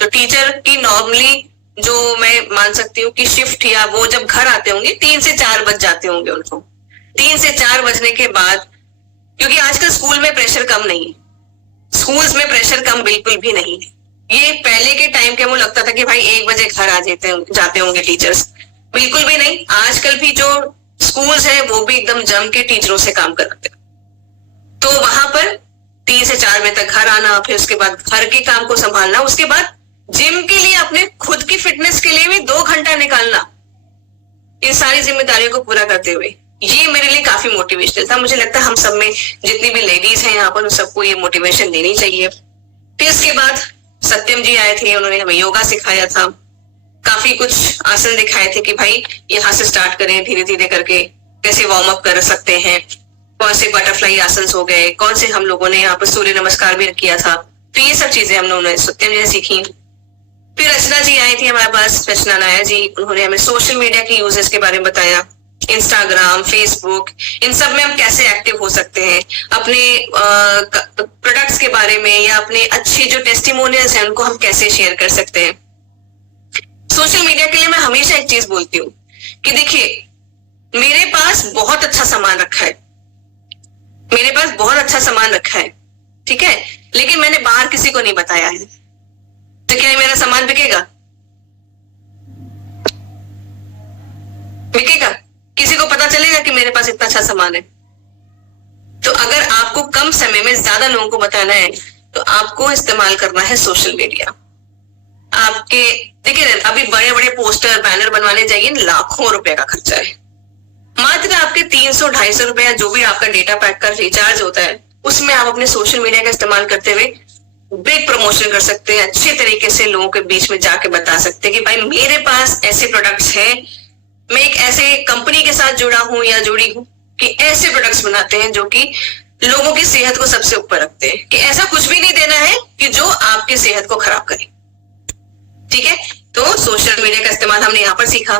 तो टीचर की नॉर्मली जो मैं मान सकती हूँ कि शिफ्ट या वो जब घर आते होंगे 3 से 4 बज जाते होंगे उनको। 3 से 4 बजने के बाद, क्योंकि आजकल स्कूल में प्रेशर कम नहीं है, स्कूल्स में प्रेशर कम बिल्कुल भी नहीं है। ये पहले के टाइम के वो लगता था कि भाई 1 बजे घर आ जाते होंगे टीचर्स, बिल्कुल भी नहीं। आजकल भी जो स्कूल्स है वो भी एकदम जम के टीचरों से काम कराते हैं, तो वहां पर 3 से 4 बजे तक घर आना, फिर उसके बाद घर के काम को संभालना, उसके बाद जिम के लिए अपने खुद की फिटनेस के लिए भी 2 घंटा निकालना, इन सारी जिम्मेदारियों को पूरा करते हुए, ये मेरे लिए काफी मोटिवेशनल था। मुझे लगता है हम सब में जितनी भी लेडीज हैं यहाँ पर उन सबको ये मोटिवेशन देनी चाहिए। फिर इसके बाद सत्यम जी आए थे, उन्होंने हमें योगा सिखाया था, काफी कुछ आसन दिखाए थे कि भाई यहाँ से स्टार्ट करें, धीरे धीरे करके कैसे वार्म अप कर सकते हैं, कौन से बटरफ्लाई आसन हो गए, कौन से हम लोगों ने यहाँ पर सूर्य नमस्कार भी किया था, तो ये सब चीजें हम लोगों ने सत्यम जी ने सीखी। फिर रचना जी आई थी हमारे पास, रचना नाया जी, उन्होंने हमें सोशल मीडिया के यूजेस के बारे में बताया इंस्टाग्राम, फेसबुक, इन सब में हम कैसे एक्टिव हो सकते हैं, अपने प्रोडक्ट्स के बारे में या अपने अच्छे जो टेस्टिमोनियल्स हैं उनको हम कैसे शेयर कर सकते हैं। सोशल मीडिया के लिए मैं हमेशा एक चीज बोलती हूँ कि देखिए, मेरे पास बहुत अच्छा सामान रखा है, मेरे पास बहुत अच्छा सामान रखा है, ठीक है, लेकिन मैंने बाहर किसी को नहीं बताया है, तो क्या मेरा सामान बिकेगा? बिकेगा? किसी को पता चलेगा कि मेरे पास इतना अच्छा सामान है? तो अगर आपको कम समय में ज्यादा लोगों को बताना है तो आपको इस्तेमाल करना है सोशल मीडिया। आपके देखिए, अभी बड़े बड़े पोस्टर, बैनर बनवाने जाइए, लाखों रुपए का खर्चा है। मात्र आपके 300-250 रुपए जो भी आपका डेटा पैक का रिचार्ज होता है, उसमें आप अपने सोशल मीडिया का इस्तेमाल करते हुए बिग प्रमोशन कर सकते हैं। अच्छे तरीके से लोगों के बीच में जाके बता सकते हैं कि भाई मेरे पास ऐसे प्रोडक्ट्स हैं, मैं एक ऐसे कंपनी के साथ जुड़ा हूं या जुड़ी हूं कि ऐसे प्रोडक्ट्स बनाते हैं जो कि लोगों की सेहत को सबसे ऊपर रखते हैं, कि ऐसा कुछ भी नहीं देना है कि जो आपकी सेहत को खराब करे। ठीक है, तो सोशल मीडिया का इस्तेमाल हमने यहाँ पर सीखा।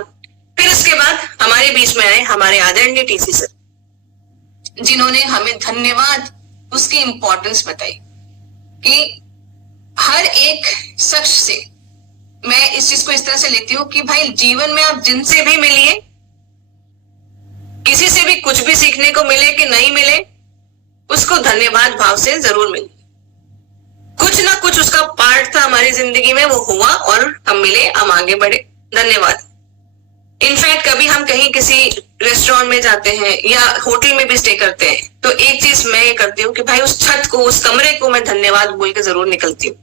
फिर उसके बाद हमारे बीच में आए हमारे आदरणीय टीसी सर, जिन्होंने हमें धन्यवाद उसकी इंपॉर्टेंस बताई कि हर एक शख्स से, मैं इस चीज को इस तरह से लेती हूँ कि भाई जीवन में आप जिनसे भी मिलिए, किसी से भी कुछ भी सीखने को मिले कि नहीं मिले, उसको धन्यवाद भाव से जरूर मिले। कुछ ना कुछ उसका पार्ट था हमारी जिंदगी में, वो हुआ और हम मिले, हम आगे बढ़े, धन्यवाद। इनफैक्ट कभी हम कहीं किसी रेस्टोरेंट में जाते हैं या होटल में भी स्टे करते हैं तो एक चीज मैं ये करती हूँ कि भाई उस छत को, उस कमरे को मैं धन्यवाद बोल के जरूर निकलती हूँ।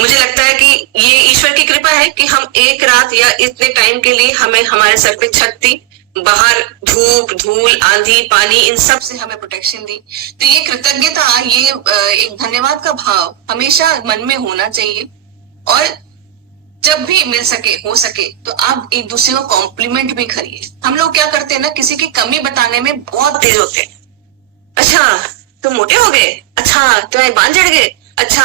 मुझे लगता है कि ये ईश्वर की कृपा है कि हम एक रात या इतने टाइम के लिए हमें हमारे सर पे छत थी, बाहर धूप, धूल, आंधी, पानी, इन सब से हमें प्रोटेक्शन दी। तो ये कृतज्ञता, ये एक धन्यवाद का भाव हमेशा मन में होना चाहिए। और जब भी मिल सके, हो सके तो आप एक दूसरे को कॉम्प्लीमेंट भी करिए। हम लोग क्या करते हैं ना, किसी की कमी बताने में बहुत तेज होते हैं। अच्छा तो मोटे हो गए, अच्छा तो बाल झड़ गए, अच्छा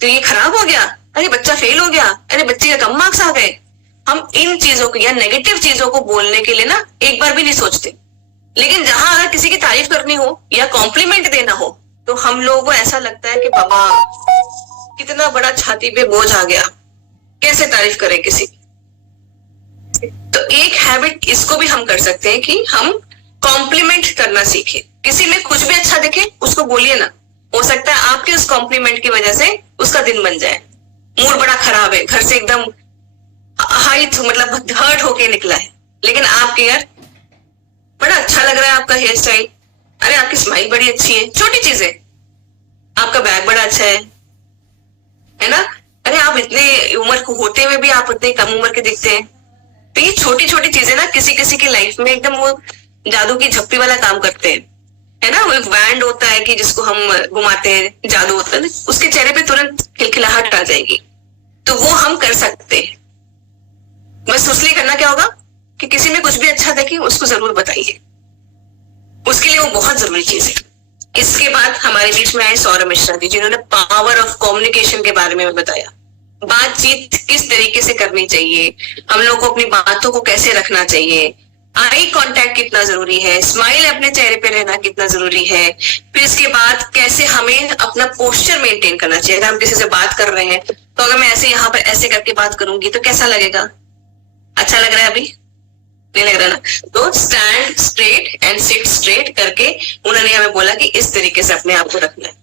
तो ये खराब हो गया, अरे बच्चा फेल हो गया, अरे बच्चे के कम मार्क्स आ गए। हम इन चीजों को या नेगेटिव चीजों को बोलने के लिए ना एक बार भी नहीं सोचते। लेकिन जहां अगर किसी की तारीफ करनी हो या कॉम्प्लीमेंट देना हो तो हम लोगों को ऐसा लगता है कि बाबा कितना बड़ा छाती पे बोझ आ गया, कैसे तारीफ करें किसी की। तो एक हैबिट इसको भी हम कर सकते हैं कि हम कॉम्प्लीमेंट करना सीखें। किसी में कुछ भी अच्छा दिखे उसको बोलिए ना, हो सकता है आपके उस कॉम्प्लीमेंट की वजह से उसका दिन बन जाए। मूड बड़ा खराब है, घर से एकदम मतलब हर्ट होके निकला है, लेकिन आपके यार बड़ा अच्छा लग रहा है आपका हेयर स्टाइल, अरे आपकी स्माइल बड़ी अच्छी है, छोटी चीज है, आपका बैग बड़ा अच्छा है ना, अरे आप इतने उम्र को होते हुए भी आप इतने कम उम्र के दिखते हैं। तो ये छोटी छोटी चीजें ना किसी किसी की लाइफ में एकदम वो जादू की झप्पी वाला काम करते हैं, है ना। वो एक बैंड होता है कि जिसको हम घुमाते हैं, जादू होता है, उसके चेहरे पे तुरंत खिलखिलाहट आ जाएगी। तो वो हम कर सकते हैं, बस उसलिए करना क्या होगा कि किसी में कुछ भी अच्छा देखे उसको जरूर बताइए, उसके लिए वो बहुत जरूरी चीज है। इसके बाद हमारे बीच में आए सौरभ मिश्रा जी, जिन्होंने पावर ऑफ कम्युनिकेशन के बारे में बताया, बातचीत किस तरीके से करनी चाहिए, हम लोग को अपनी बातों को कैसे रखना चाहिए, आई कांटेक्ट कितना जरूरी है, स्माइल अपने चेहरे पे रहना कितना जरूरी है। फिर इसके बाद कैसे हमें अपना पोस्चर मेंटेन करना चाहिए। अगर हम किसी से बात कर रहे हैं तो अगर मैं ऐसे यहाँ पर ऐसे करके बात करूंगी तो कैसा लगेगा, अच्छा लग रहा है, अभी नहीं लग रहा ना। तो stand straight and sit straight करके उन्होंने हमें बोला कि इस तरीके से अपने आप को रखना है।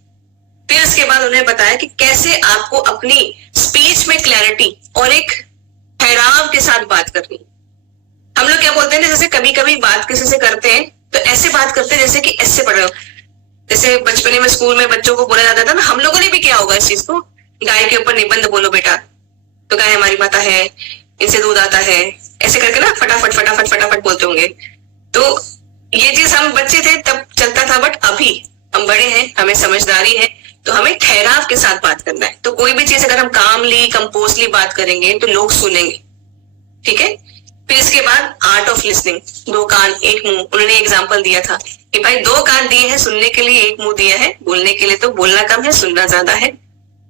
फिर उसके बाद उन्होंने बताया कि कैसे आपको अपनी स्पीच में क्लैरिटी और एक ठहराव के साथ बात करनी। हम लोग क्या बोलते हैं ना, जैसे कभी कभी बात किसी से करते हैं तो ऐसे बात करते हैं जैसे कि ऐसे पढ़ रहे हो। जैसे बचपन में स्कूल में बच्चों को बोला जाता था ना, हम लोगों ने भी किया होगा इस चीज को, गाय के ऊपर निबंध बोलो बेटा, तो गाय हमारी माता है, इनसे दूध आता है, ऐसे करके ना फटाफट फटाफट फटाफट बोलते होंगे। तो ये चीज हम बच्चे थे तब चलता था, बट अभी हम बड़े हैं, हमें समझदारी है, तो हमें ठहराव के साथ बात करना है। तो कोई भी चीज अगर हम कामली कंपोजली बात करेंगे तो लोग सुनेंगे, ठीक है। फिर इसके बाद आर्ट ऑफ लिसनिंग, 2 कान 1 मुंह। उन्होंने एग्जांपल दिया था कि भाई 2 कान दिए हैं सुनने के लिए, 1 मुंह दिया है बोलने के लिए, तो बोलना कम है सुनना ज्यादा है।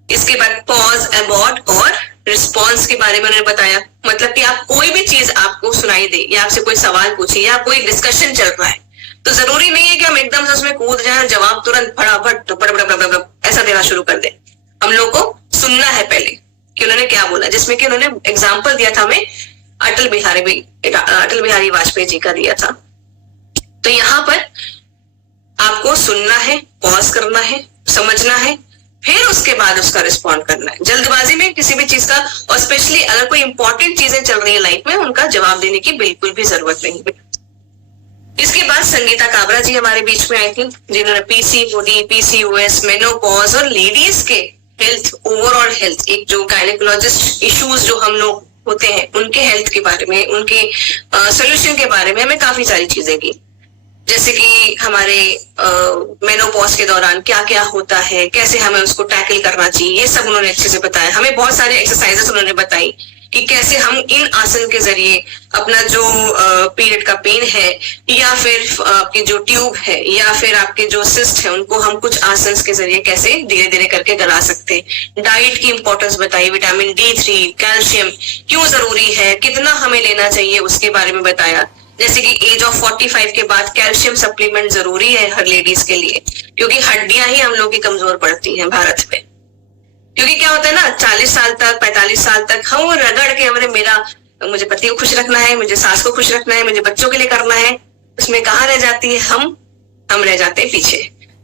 इसके बाद पॉज, अबॉर्ट और रिस्पॉन्स के बारे में उन्होंने बताया, मतलब कि आप कोई भी चीज आपको सुनाई दे या आपसे कोई सवाल पूछे या कोई डिस्कशन चल रहा है तो जरूरी नहीं है कि हम एकदम से उसमें कूद जाए और जवाब तुरंत फटाफट ऐसा देना शुरू कर दे। हम लोग को सुनना है पहले कि उन्होंने क्या बोला, जिसमें कि उन्होंने एग्जाम्पल दिया था हमें अटल बिहारी वाजपेयी जी का दिया था। तो यहाँ पर आपको सुनना है, पॉज करना है, समझना है, फिर उसके बाद उसका रिस्पॉन्ड करना है। जल्दबाजी में किसी भी चीज का, और स्पेशली अगर कोई इंपॉर्टेंट चीजें चल रही है लाइफ में, उनका जवाब देने की बिल्कुल भी जरूरत नहीं है। इसके बाद संगीता काबरा जी हमारे बीच में आई थी, जिन्होंने पीसीओडी, पीसीओएस, मेनोपॉज और लेडीज के हेल्थ, ओवरऑल हेल्थ, एक जो गायनेकोलॉजिस्ट इश्यूज जो हम लोग होते हैं उनके हेल्थ के बारे में, उनके सोल्यूशन के बारे में हमें काफी सारी चीजें की, जैसे कि हमारे मेनोपॉज के दौरान क्या क्या होता है, कैसे हमें उसको टैकल करना चाहिए, ये सब उन्होंने अच्छे से बताया। हमें बहुत सारे एक्सरसाइजेस उन्होंने बताई कि कैसे हम इन आसन के जरिए अपना जो पीरियड का पेन है या फिर आपकी जो ट्यूब है या फिर आपके जो सिस्ट है उनको हम कुछ आसन के जरिए कैसे धीरे धीरे करके गला सकते हैं। डाइट की इंपॉर्टेंस बताई, विटामिन D3, कैल्शियम क्यों जरूरी है, कितना हमें लेना चाहिए उसके बारे में बताया। जैसे कि एज ऑफ 45 के बाद कैल्शियम सप्लीमेंट जरूरी है हर लेडीज के लिए, क्योंकि हड्डियां ही हम लोग की कमजोर पड़ती हैं भारत में। क्योंकि क्या होता है ना, 40 साल तक, 45 साल तक हम रगड़ के मुझे पति को खुश रखना है, मुझे सास को खुश रखना है, मुझे बच्चों के लिए करना है, उसमें कहाँ रह जाती है हम रह जाते हैं पीछे।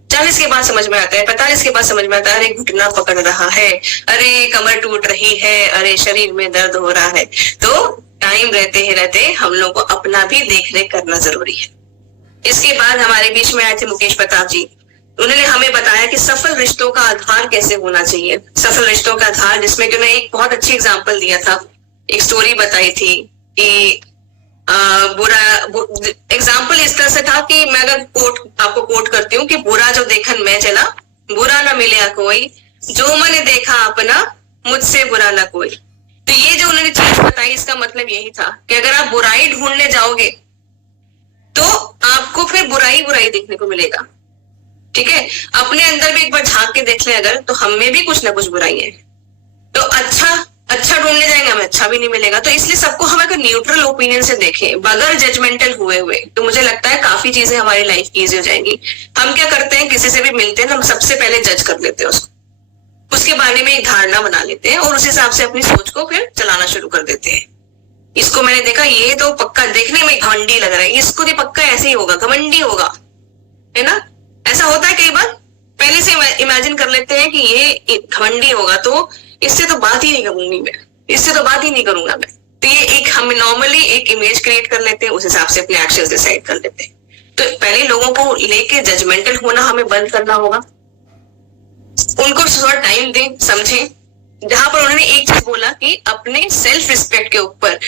40 के बाद समझ में आता है, 45 के बाद समझ में आता है, अरे घुटना पकड़ रहा है, अरे कमर टूट रही है, अरे शरीर में दर्द हो रहा है। तो टाइम रहते हम लोग को अपना भी देख रेख करना जरूरी है। इसके बाद हमारे बीच में आए थे मुकेश प्रताप जी, उन्होंने हमें बताया कि सफल रिश्तों का आधार कैसे होना चाहिए। सफल रिश्तों का आधार, जिसमें कि उन्होंने एक बहुत अच्छी एग्जांपल दिया था, एक स्टोरी बताई थी कि एग्जांपल इस तरह से था कि मैं अगर आपको कोट करती हूँ कि बुरा जो देखन मैं चला, बुरा ना मिले कोई, जो मैंने देखा अपना, मुझसे बुरा ना कोई। तो ये जो उन्होंने चीज बताई, इसका मतलब यही था कि अगर आप बुराई ढूंढने जाओगे तो आपको फिर बुराई देखने को मिलेगा। ठीक है, अपने अंदर भी एक बार झांक के देख ले अगर, तो हम में भी कुछ ना कुछ बुराई है। तो अच्छा ढूंढने जाएंगे, हमें अच्छा भी नहीं मिलेगा। तो इसलिए सबको हम एक न्यूट्रल ओपिनियन से देखें, बगैर जजमेंटल हुए, तो मुझे लगता है काफी चीजें हमारी लाइफ की ईजी हो जाएंगी। हम क्या करते हैं, किसी से भी मिलते हैं, हम सबसे पहले जज कर लेते हैं उसके बारे में एक धारणा बना लेते हैं और उस हिसाब से अपनी सोच को फिर चलाना शुरू कर देते हैं। इसको मैंने देखा, ये तो पक्का देखने में घमंडी लग रहा है, इसको भी पक्का ऐसे ही होगा, घमंडी होगा, है ना। ऐसा होता है कई बार, पहले से इमेजिन कर लेते हैं कि ये घमंडी होगा, तो इससे तो बात ही नहीं करूंगी मैं, इससे तो बात ही नहीं करूंगा मैं। तो ये एक हम नॉर्मली एक इमेज क्रिएट कर लेते हैं, उस हिसाब से अपने एक्शंस डिसाइड कर लेते हैं। तो पहले लोगों को लेके जजमेंटल होना हमें बंद करना होगा, उनको थोड़ा टाइम दें, समझें। जहां पर उन्होंने एक चीज बोला कि अपने सेल्फ रिस्पेक्ट के ऊपर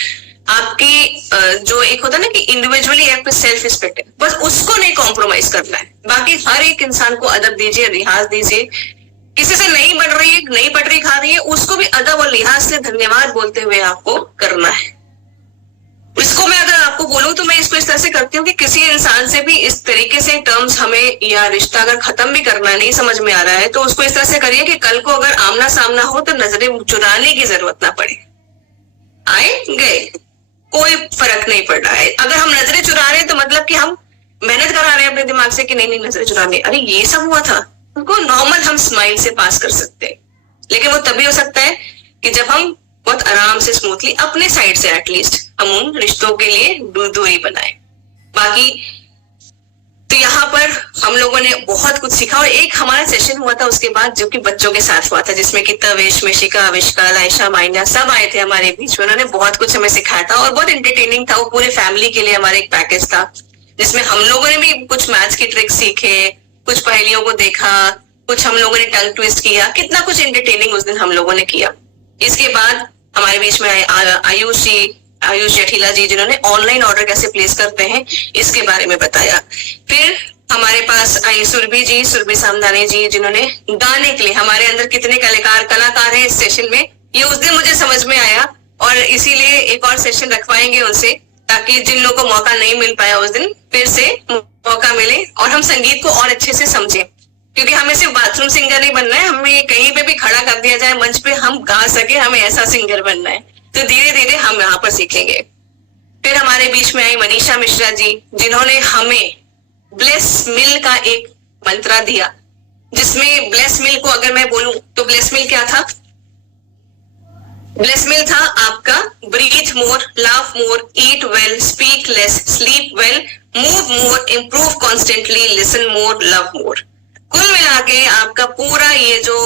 आपकी जो एक होता है ना कि इंडिविजुअली आपका सेल्फ रिस्पेक्ट है, बस उसको नहीं कॉम्प्रोमाइज करना है। बाकी हर एक इंसान को अदब दीजिए, लिहाज दीजिए। किसी से नहीं बढ़ रही है, नहीं पट रही खा रही है, उसको भी अदब और लिहाज से धन्यवाद बोलते हुए आपको करना है। इसको मैं अगर आपको बोलूं तो मैं इसको इस तरह से करती हूँ कि किसी इंसान से भी इस तरीके से टर्म्स हमें या रिश्ता अगर खत्म भी करना नहीं समझ में आ रहा है, तो उसको इस तरह से करिए कि कल को अगर आमना सामना हो तो नजरें चुराने की जरूरत ना पड़े। आए गए, कोई फर्क नहीं पड़ रहा है। अगर हम नजरें चुरा रहे हैं तो मतलब कि हम मेहनत करा रहे हैं अपने दिमाग से कि नहीं नजरें चुराने, अरे ये सब हुआ था, उनको नॉर्मल हम स्माइल से पास कर सकते हैं। लेकिन वो तभी हो सकता है कि जब हम बहुत आराम से स्मूथली अपने साइड से एटलीस्ट हम उन रिश्तों के लिए दूरी बनाए। बाकी तो यहाँ पर हम लोगों ने बहुत कुछ सीखा और एक हमारा सेशन हुआ था उसके बाद जो कि बच्चों के साथ हुआ था, जिसमें कि तवेश, मिशिका, अविष्का, आयशा, माइना सब आए थे हमारे बीच में। उन्होंने बहुत कुछ हमें सिखाया था और बहुत एंटरटेनिंग था। वो पूरे फैमिली के लिए हमारा एक पैकेज था जिसमें हम लोगों ने भी कुछ मैथ्स की ट्रिक्स सीखे, कुछ पहेलियों को देखा, कुछ हम लोगों ने टंग ट्विस्ट किया, कितना कुछ एंटरटेनिंग उस दिन हम लोगों ने किया। इसके बाद हमारे बीच में आयुष जेठीला जी, जिन्होंने ऑनलाइन ऑर्डर कैसे प्लेस करते हैं इसके बारे में बताया। फिर हमारे पास आई सुरभि सामदानी जी, जिन्होंने गाने के लिए हमारे अंदर कितने कलाकार हैं इस सेशन में, ये उस दिन मुझे समझ में आया और इसीलिए एक और सेशन रखवाएंगे उनसे, ताकि जिन लोगों को मौका नहीं मिल पाया उस दिन फिर से मौका मिले और हम संगीत को और अच्छे से समझें। क्योंकि हमें सिर्फ बाथरूम सिंगर नहीं बनना है, हमें कहीं पे भी खड़ा कर दिया जाए मंच पे, हम गा सके, हमें ऐसा सिंगर बनना है। तो धीरे धीरे हम यहाँ पर सीखेंगे। फिर हमारे बीच में आई मनीषा मिश्रा जी, जिन्होंने हमें ब्लेस मिल का एक मंत्रा दिया, जिसमें ब्लेस मिल को अगर मैं बोलूं तो ब्लेस मिल क्या था? ब्लेस मिल था आपका breathe more, laugh more, eat well, speak less, sleep well, move more, improve constantly, listen more, love more. कुल मिला के आपका पूरा ये जो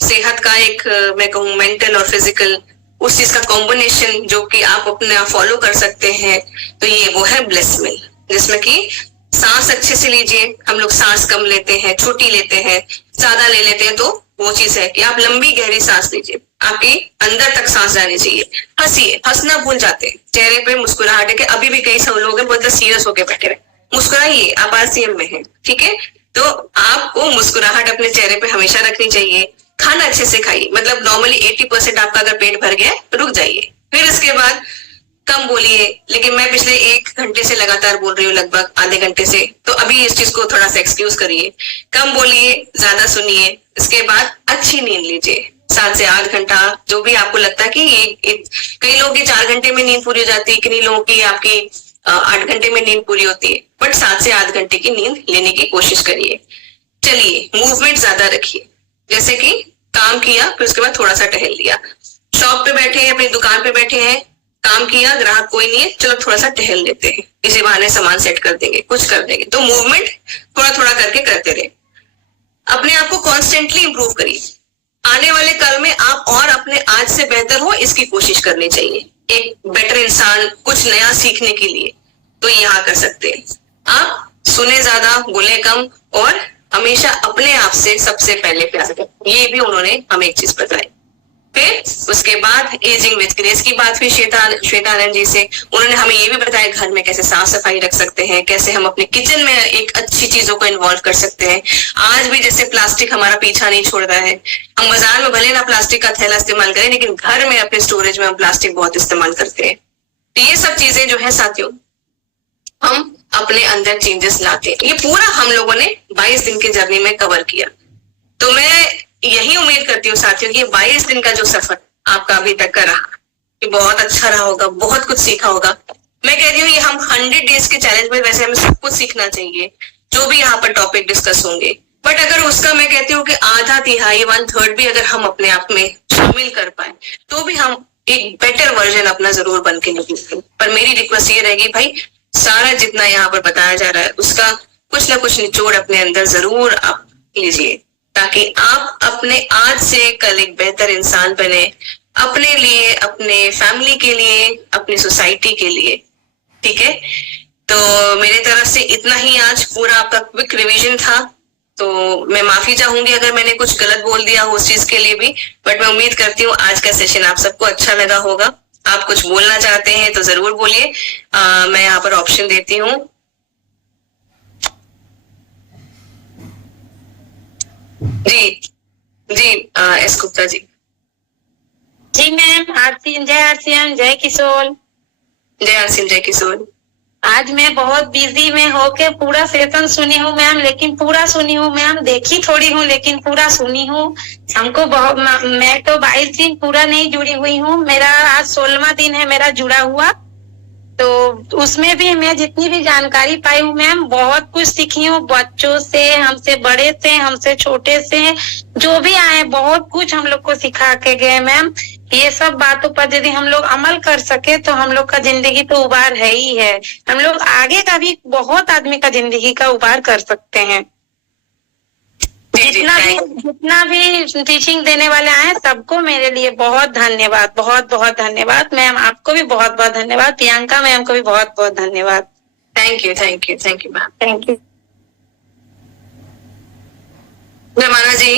सेहत का एक मैं कहूँ मेंटल और फिजिकल उस चीज का कॉम्बिनेशन जो कि आप अपना फॉलो कर सकते हैं, तो ये वो है ब्लेस मिल, जिसमें कि सांस अच्छे से लीजिए। हम लोग सांस कम लेते हैं, छोटी लेते हैं, ज्यादा ले लेते हैं, तो वो चीज है कि आप लंबी गहरी सांस लीजिए, आपकी अंदर तक सांस जानी चाहिए। हंसिए, हंसना भूल जाते हैं, चेहरे पे मुस्कुराहट है कि अभी भी कई सब लोग हैं बहुत सीरियस होकर बैठे रहे, मुस्कुराइए, आप RCM में हैं, ठीक है? तो आपको मुस्कुराहट अपने चेहरे पे हमेशा रखनी चाहिए। खाना अच्छे से खाइए, मतलब नॉर्मली 80% आपका अगर पेट भर गया है रुक जाइए। फिर इसके बाद कम बोलिए, लेकिन मैं पिछले 1 घंटे से लगातार बोल रही हूँ, लगभग आधे घंटे से, तो अभी इस चीज को थोड़ा सा एक्सक्यूज करिए। कम बोलिए, ज्यादा सुनिए। इसके बाद अच्छी नींद लीजिए, 7 से 8 घंटा, जो भी आपको लगता है कि कई लोगों की 4 घंटे में नींद पूरी हो जाती है, किन्हीं लोगों की आपकी 8 घंटे में नींद पूरी होती है, बट 7 से 8 घंटे की नींद लेने की कोशिश करिए। चलिए, मूवमेंट ज्यादा रखिए, जैसे कि काम किया फिर उसके बाद थोड़ा सा टहल लिया, शॉप पे बैठे हैं, अपनी दुकान पे बैठे हैं, काम किया, ग्राहक कोई नहीं है, चलो थोड़ा सा टहल लेते हैं, इसी बहाने सामान सेट कर देंगे, कुछ कर देंगे। तो मूवमेंट थोड़ा थोड़ा करके करते रहे। अपने आप को कॉन्स्टेंटली इंप्रूव करिए। आने वाले कल में आप और अपने आज से बेहतर हो, इसकी कोशिश करनी चाहिए। एक बेटर इंसान, कुछ नया सीखने के लिए तो यहाँ कर सकते हैं। आप सुने ज्यादा, बोले कम, और हमेशा अपने आप से सबसे पहले प्यार करें। ये भी उन्होंने हमें एक चीज बताई। फिर उसके बाद एजिंग विद ग्रेस की बात हुई श्वेता आनंद जी से। उन्होंने हमें ये भी बताया घर में कैसे साफ सफाई रख सकते हैं, कैसे हम अपने किचन में एक अच्छी चीजों को इन्वॉल्व कर सकते हैं। आज भी जैसे प्लास्टिक हमारा पीछा नहीं छोड़ रहा है, हम बाजार में भले ना प्लास्टिक का थैला इस्तेमाल करें, लेकिन घर में अपने स्टोरेज में हम प्लास्टिक बहुत इस्तेमाल करते हैं। तो ये सब चीजें जो है साथियों, हम अपने अंदर चेंजेस लाते हैं। ये पूरा हम लोगों ने 22 दिन की जर्नी में कवर किया। तो मैं यही उम्मीद करती हूँ साथियों कि 22 दिन का जो सफर आपका अभी तक का रहा, ये बहुत अच्छा रहा होगा, बहुत कुछ सीखा होगा। मैं कह रही हूँ ये हम 100 डेज के चैलेंज में वैसे हमें सब कुछ सीखना चाहिए, जो भी यहाँ पर टॉपिक डिस्कस होंगे, बट अगर उसका मैं कहती हूँ कि आधा तिहाई 1/3 भी अगर हम अपने आप में शामिल कर पाए, तो भी हम एक बेटर वर्जन अपना जरूर बन के निकलेंगे। पर मेरी रिक्वेस्ट ये रहेगी, भाई सारा जितना यहाँ पर बताया जा रहा है उसका कुछ ना कुछ निचोड़ अपने अंदर जरूर आप लीजिए, ताकि आप अपने आज से कल एक बेहतर इंसान बने, अपने लिए, अपने फैमिली के लिए, अपनी सोसाइटी के लिए। ठीक है, तो मेरे तरफ से इतना ही आज पूरा आपका क्विक रिवीजन था। तो मैं माफी चाहूंगी अगर मैंने कुछ गलत बोल दिया हो उस चीज के लिए भी, बट मैं उम्मीद करती हूँ आज का सेशन आप सबको अच्छा लगा होगा। आप कुछ बोलना चाहते हैं तो जरूर बोलिए। मैं यहाँ पर ऑप्शन देती हूँ। G S Gupta ji. जी मैम, जय आरसीएम, जय किशोर। जय आरसीएम, जय किशोर। आज मैं बहुत बिजी में होके पूरा सेशन सुनी हूँ मैम, लेकिन पूरा सुनी हूँ मैम, देखी थोड़ी हूँ लेकिन पूरा सुनी हूँ। हमको बहुत, मैं तो 22 दिन पूरा नहीं जुड़ी हुई हूँ, मेरा आज 16वां दिन है मेरा जुड़ा हुआ। तो उसमें भी मैं जितनी भी जानकारी पाई हूँ मैम, बहुत कुछ सीखी हूँ, बच्चों से, हमसे बड़े से, हमसे छोटे से, जो भी आए बहुत कुछ हम लोग को सिखा के गए मैम। ये सब बातों पर यदि हम लोग अमल कर सके तो हम लोग का जिंदगी तो उबार है ही है, हम लोग आगे का भी बहुत आदमी का जिंदगी का उबार कर सकते हैं। जितना भी टीचिंग देने वाले आए सबको मेरे लिए बहुत धन्यवाद, बहुत बहुत धन्यवाद मैम। आपको भी बहुत बहुत धन्यवाद, प्रियंका मैम को भी बहुत बहुत धन्यवाद। Thank you, thank you, thank you ma'am, thank you. Ramana ji.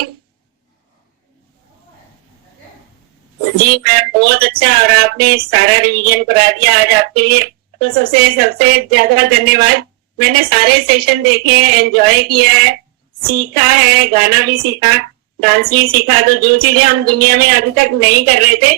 जी मैम, बहुत अच्छा, और आपने सारा रिवीजन करा दिया आज आपके लिए, तो सबसे ज्यादा धन्यवाद। मैंने सारे सेशन देखे हैं, एंजॉय किया है, सीखा है, गाना भी सीखा, डांस भी सीखा। तो जो चीजें हम दुनिया में अभी तक नहीं कर रहे थे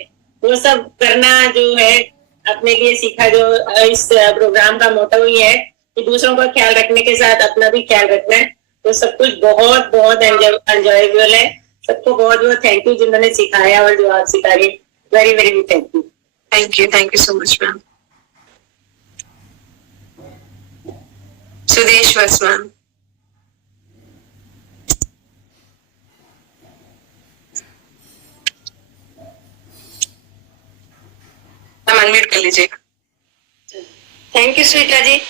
वो सब करना जो है अपने लिए सीखा। जो इस प्रोग्राम का मोटो ही है कि दूसरों का ख्याल रखने के साथ अपना भी ख्याल रखना है। तो सब कुछ बहुत बहुत एंजॉयबल है। सबको बहुत बहुत थैंक यू जिन्होंने सिखाया और जो आप सिखा रहे, very very thank you. Thank you so much ma'am. Sudesh Vats ma'am. Unmute कर लीजिए। थैंक यू स्वीटा जी,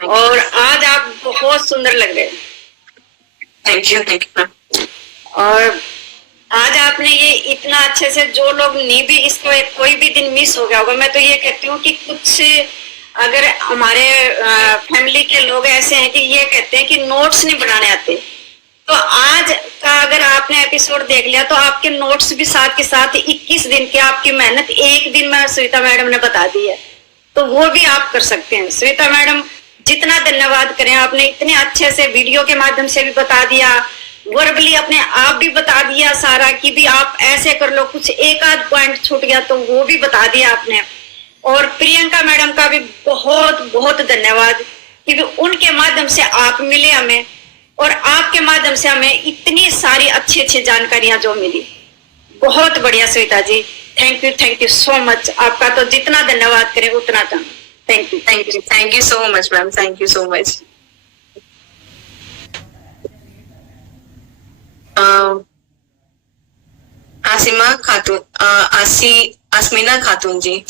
और आज आप बहुत सुंदर लग रहे हैं। Thank you ma'am. और आज आपने ये इतना अच्छे से, जो लोग नहीं भी इसको कोई भी दिन मिस हो गया होगा, मैं तो ये कहती हूँ कि कुछ अगर हमारे फैमिली के लोग ऐसे हैं कि ये कहते हैं कि नोट्स नहीं बनाने आते, तो आज का अगर आपने एपिसोड देख लिया तो आपके नोट्स भी साथ के साथ 21 दिन की आपकी मेहनत एक दिन में श्वेता मैडम ने बता दी है, तो वो भी आप कर सकते हैं। श्वेता मैडम जितना धन्यवाद करें, आपने इतने अच्छे से वीडियो के माध्यम से भी बता दिया, वर्बली अपने आप भी बता दिया सारा कि भी आप ऐसे कर लो, कुछ एक आध पॉइंट छूट गया तो वो भी बता दिया आपने। और प्रियंका मैडम का भी बहुत बहुत धन्यवाद, क्योंकि उनके माध्यम से आप मिले हमें, और आपके माध्यम से हमें इतनी सारी अच्छी अच्छी जानकारियां जो मिली। बहुत बढ़िया Shweta ji, thank you so much. आपका तो जितना धन्यवाद करें उतना कम। Thank you so much ma'am, thank you so much. Asima Khatoon, Asmina खातून जी।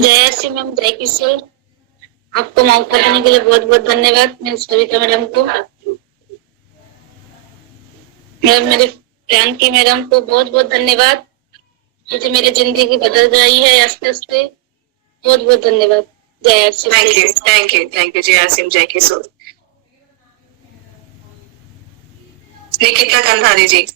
जय श्री मैम, जय किशोर। आपको मौका देने के लिए बहुत बहुत धन्यवाद। मैं सविता मैडम को, मेरे प्रियंकी मैडम को बहुत बहुत धन्यवाद, मुझे मेरी जिंदगी बदल रही है आस्ते आस्ते। बहुत बहुत धन्यवाद। जय श्री। थैंक यू जय आसिम, जय किशोर। निकिता कंधारी जी।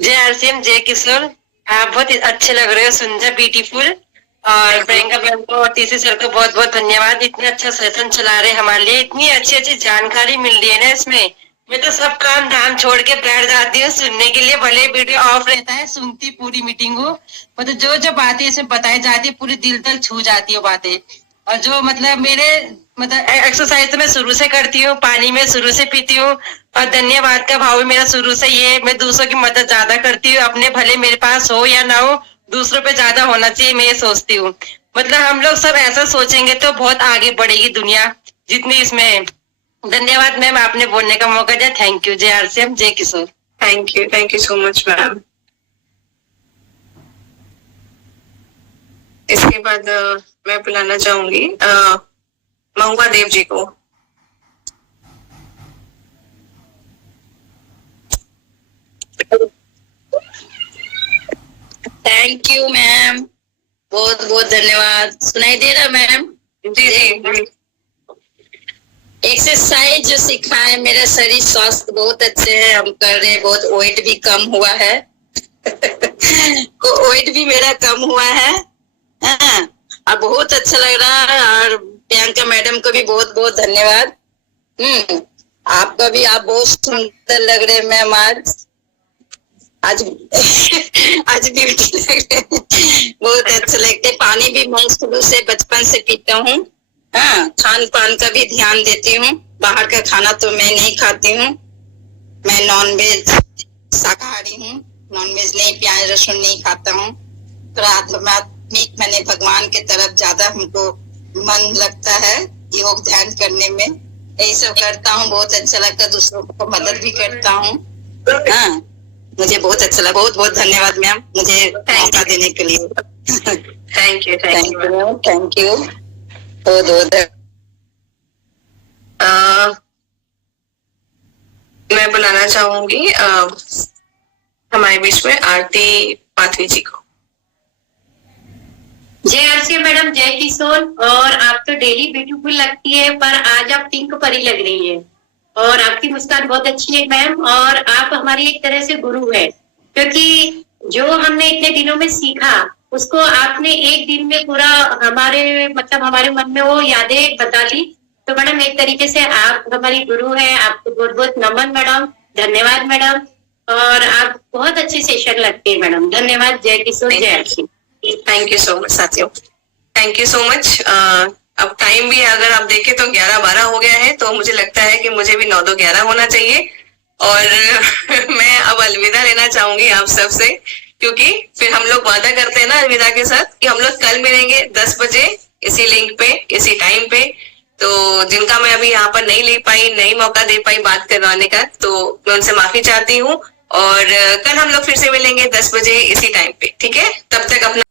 जय आरसीएम, जय किशोर। आप बहुत अच्छे लग रहे हो, सुंदर, ब्यूटीफुल। और प्रियंका मैम को और टीसी सर को बहुत बहुत धन्यवाद, इतना अच्छा सेशन चला रहे हमारे लिए, इतनी अच्छी अच्छी जानकारी मिल रही है ना इसमें। मैं तो सब काम धाम छोड़ के बैठ जाती हूँ सुनने के लिए, भले वीडियो ऑफ रहता है, सुनती पूरी मीटिंग को। मतलब जो जो बातें इसमें बताई जाती है पूरी दिल तक छू जाती है बातें। और जो मेरे एक्सरसाइज तो मैं शुरू से करती हूँ, पानी में शुरू से पीती हूँ, और धन्यवाद का भाव भी मेरा शुरू से ये, मैं दूसरों की मदद ज्यादा करती हूँ। अपने भले मेरे पास हो या ना हो, दूसरों पे ज्यादा होना चाहिए, मैं ये सोचती हूँ। मतलब हम लोग सब ऐसा सोचेंगे तो बहुत आगे बढ़ेगी दुनिया जितनी इसमें है। धन्यवाद मैम, आपने बोलने का मौका दिया। Thank you. जय आरसीएम, जय Kishore. Thank you so much ma'am. इसके बाद मैं बुलाना चाहूंगी महुआ देव जी को। थैंक यू मैम, बहुत बहुत धन्यवाद। सुनाई दे रहा मैम? जी। एक्सरसाइज जो सिखाए, मेरा शरीर स्वास्थ्य बहुत अच्छे है, हम कर रहे हैं, बहुत वेट भी कम हुआ है वेट भी मेरा कम हुआ है। हाँ, और बहुत अच्छा लग रहा है। और प्रियंका मैडम को भी बहुत बहुत धन्यवाद। आपका भी, आप बहुत सुंदर लग रहे हैं मैम। आज ब्यूटी लग रहे हैं, बहुत अच्छा लगते। पानी भी मैं शुरू से बचपन से पीता हूँ। हाँ, खान पान का भी ध्यान देती हूँ, बाहर का खाना तो मैं नहीं खाती हूँ। मैं नॉनवेज शाकाहारी हूँ, नॉनवेज नहीं, प्याज लहसुन नहीं खाता हूँ। तो आध्यात्मिक मैंने भगवान के तरफ ज्यादा हमको मन लगता है, योग ध्यान करने में, यही सब करता हूँ। बहुत अच्छा लगता है, दूसरों को मदद भी करता हूँ। हाँ, मुझे बहुत अच्छा लगा। बहुत बहुत धन्यवाद मैम, मुझे मौका देने के लिए। थैंक यू थैंक यू बहुत। मैं बुलाना चाहूंगी हमारे बीच में आरती पाथवी जी को। जय आरसी मैडम, जय किशोर। और आप तो डेली ब्यूटीफुल लगती है, पर आज आप पिंक परी लग रही है, और आपकी मुस्कान बहुत अच्छी है मैम। और आप हमारी एक तरह से गुरु है, क्योंकि जो हमने इतने दिनों में सीखा उसको आपने एक दिन में पूरा हमारे मन में वो यादें बता दी। तो मैडम एक तरीके से आप हमारी गुरु है, आपको बहुत बहुत नमन मैडम, धन्यवाद मैडम। और आप बहुत अच्छी सेशन लगती है मैडम, धन्यवाद। जय किशोर, जय RC. Thank you so much साथियों, thank thank you so much. अब टाइम भी अगर आप देखें तो 11-12 हो गया है, तो मुझे लगता है कि मुझे भी 9-2-11 होना चाहिए और मैं अब अलविदा लेना चाहूंगी आप सबसे, क्योंकि फिर हम लोग वादा करते हैं ना अलविदा के साथ कि हम लोग कल मिलेंगे 10 बजे इसी लिंक पे, इसी टाइम पे। तो जिनका मैं अभी यहाँ पर नहीं ले पाई, नहीं मौका दे पाई बात करवाने का, तो मैं उनसे माफी चाहती हूँ। और कल हम लोग फिर से मिलेंगे 10 बजे इसी टाइम पे, ठीक है? तब तक अपना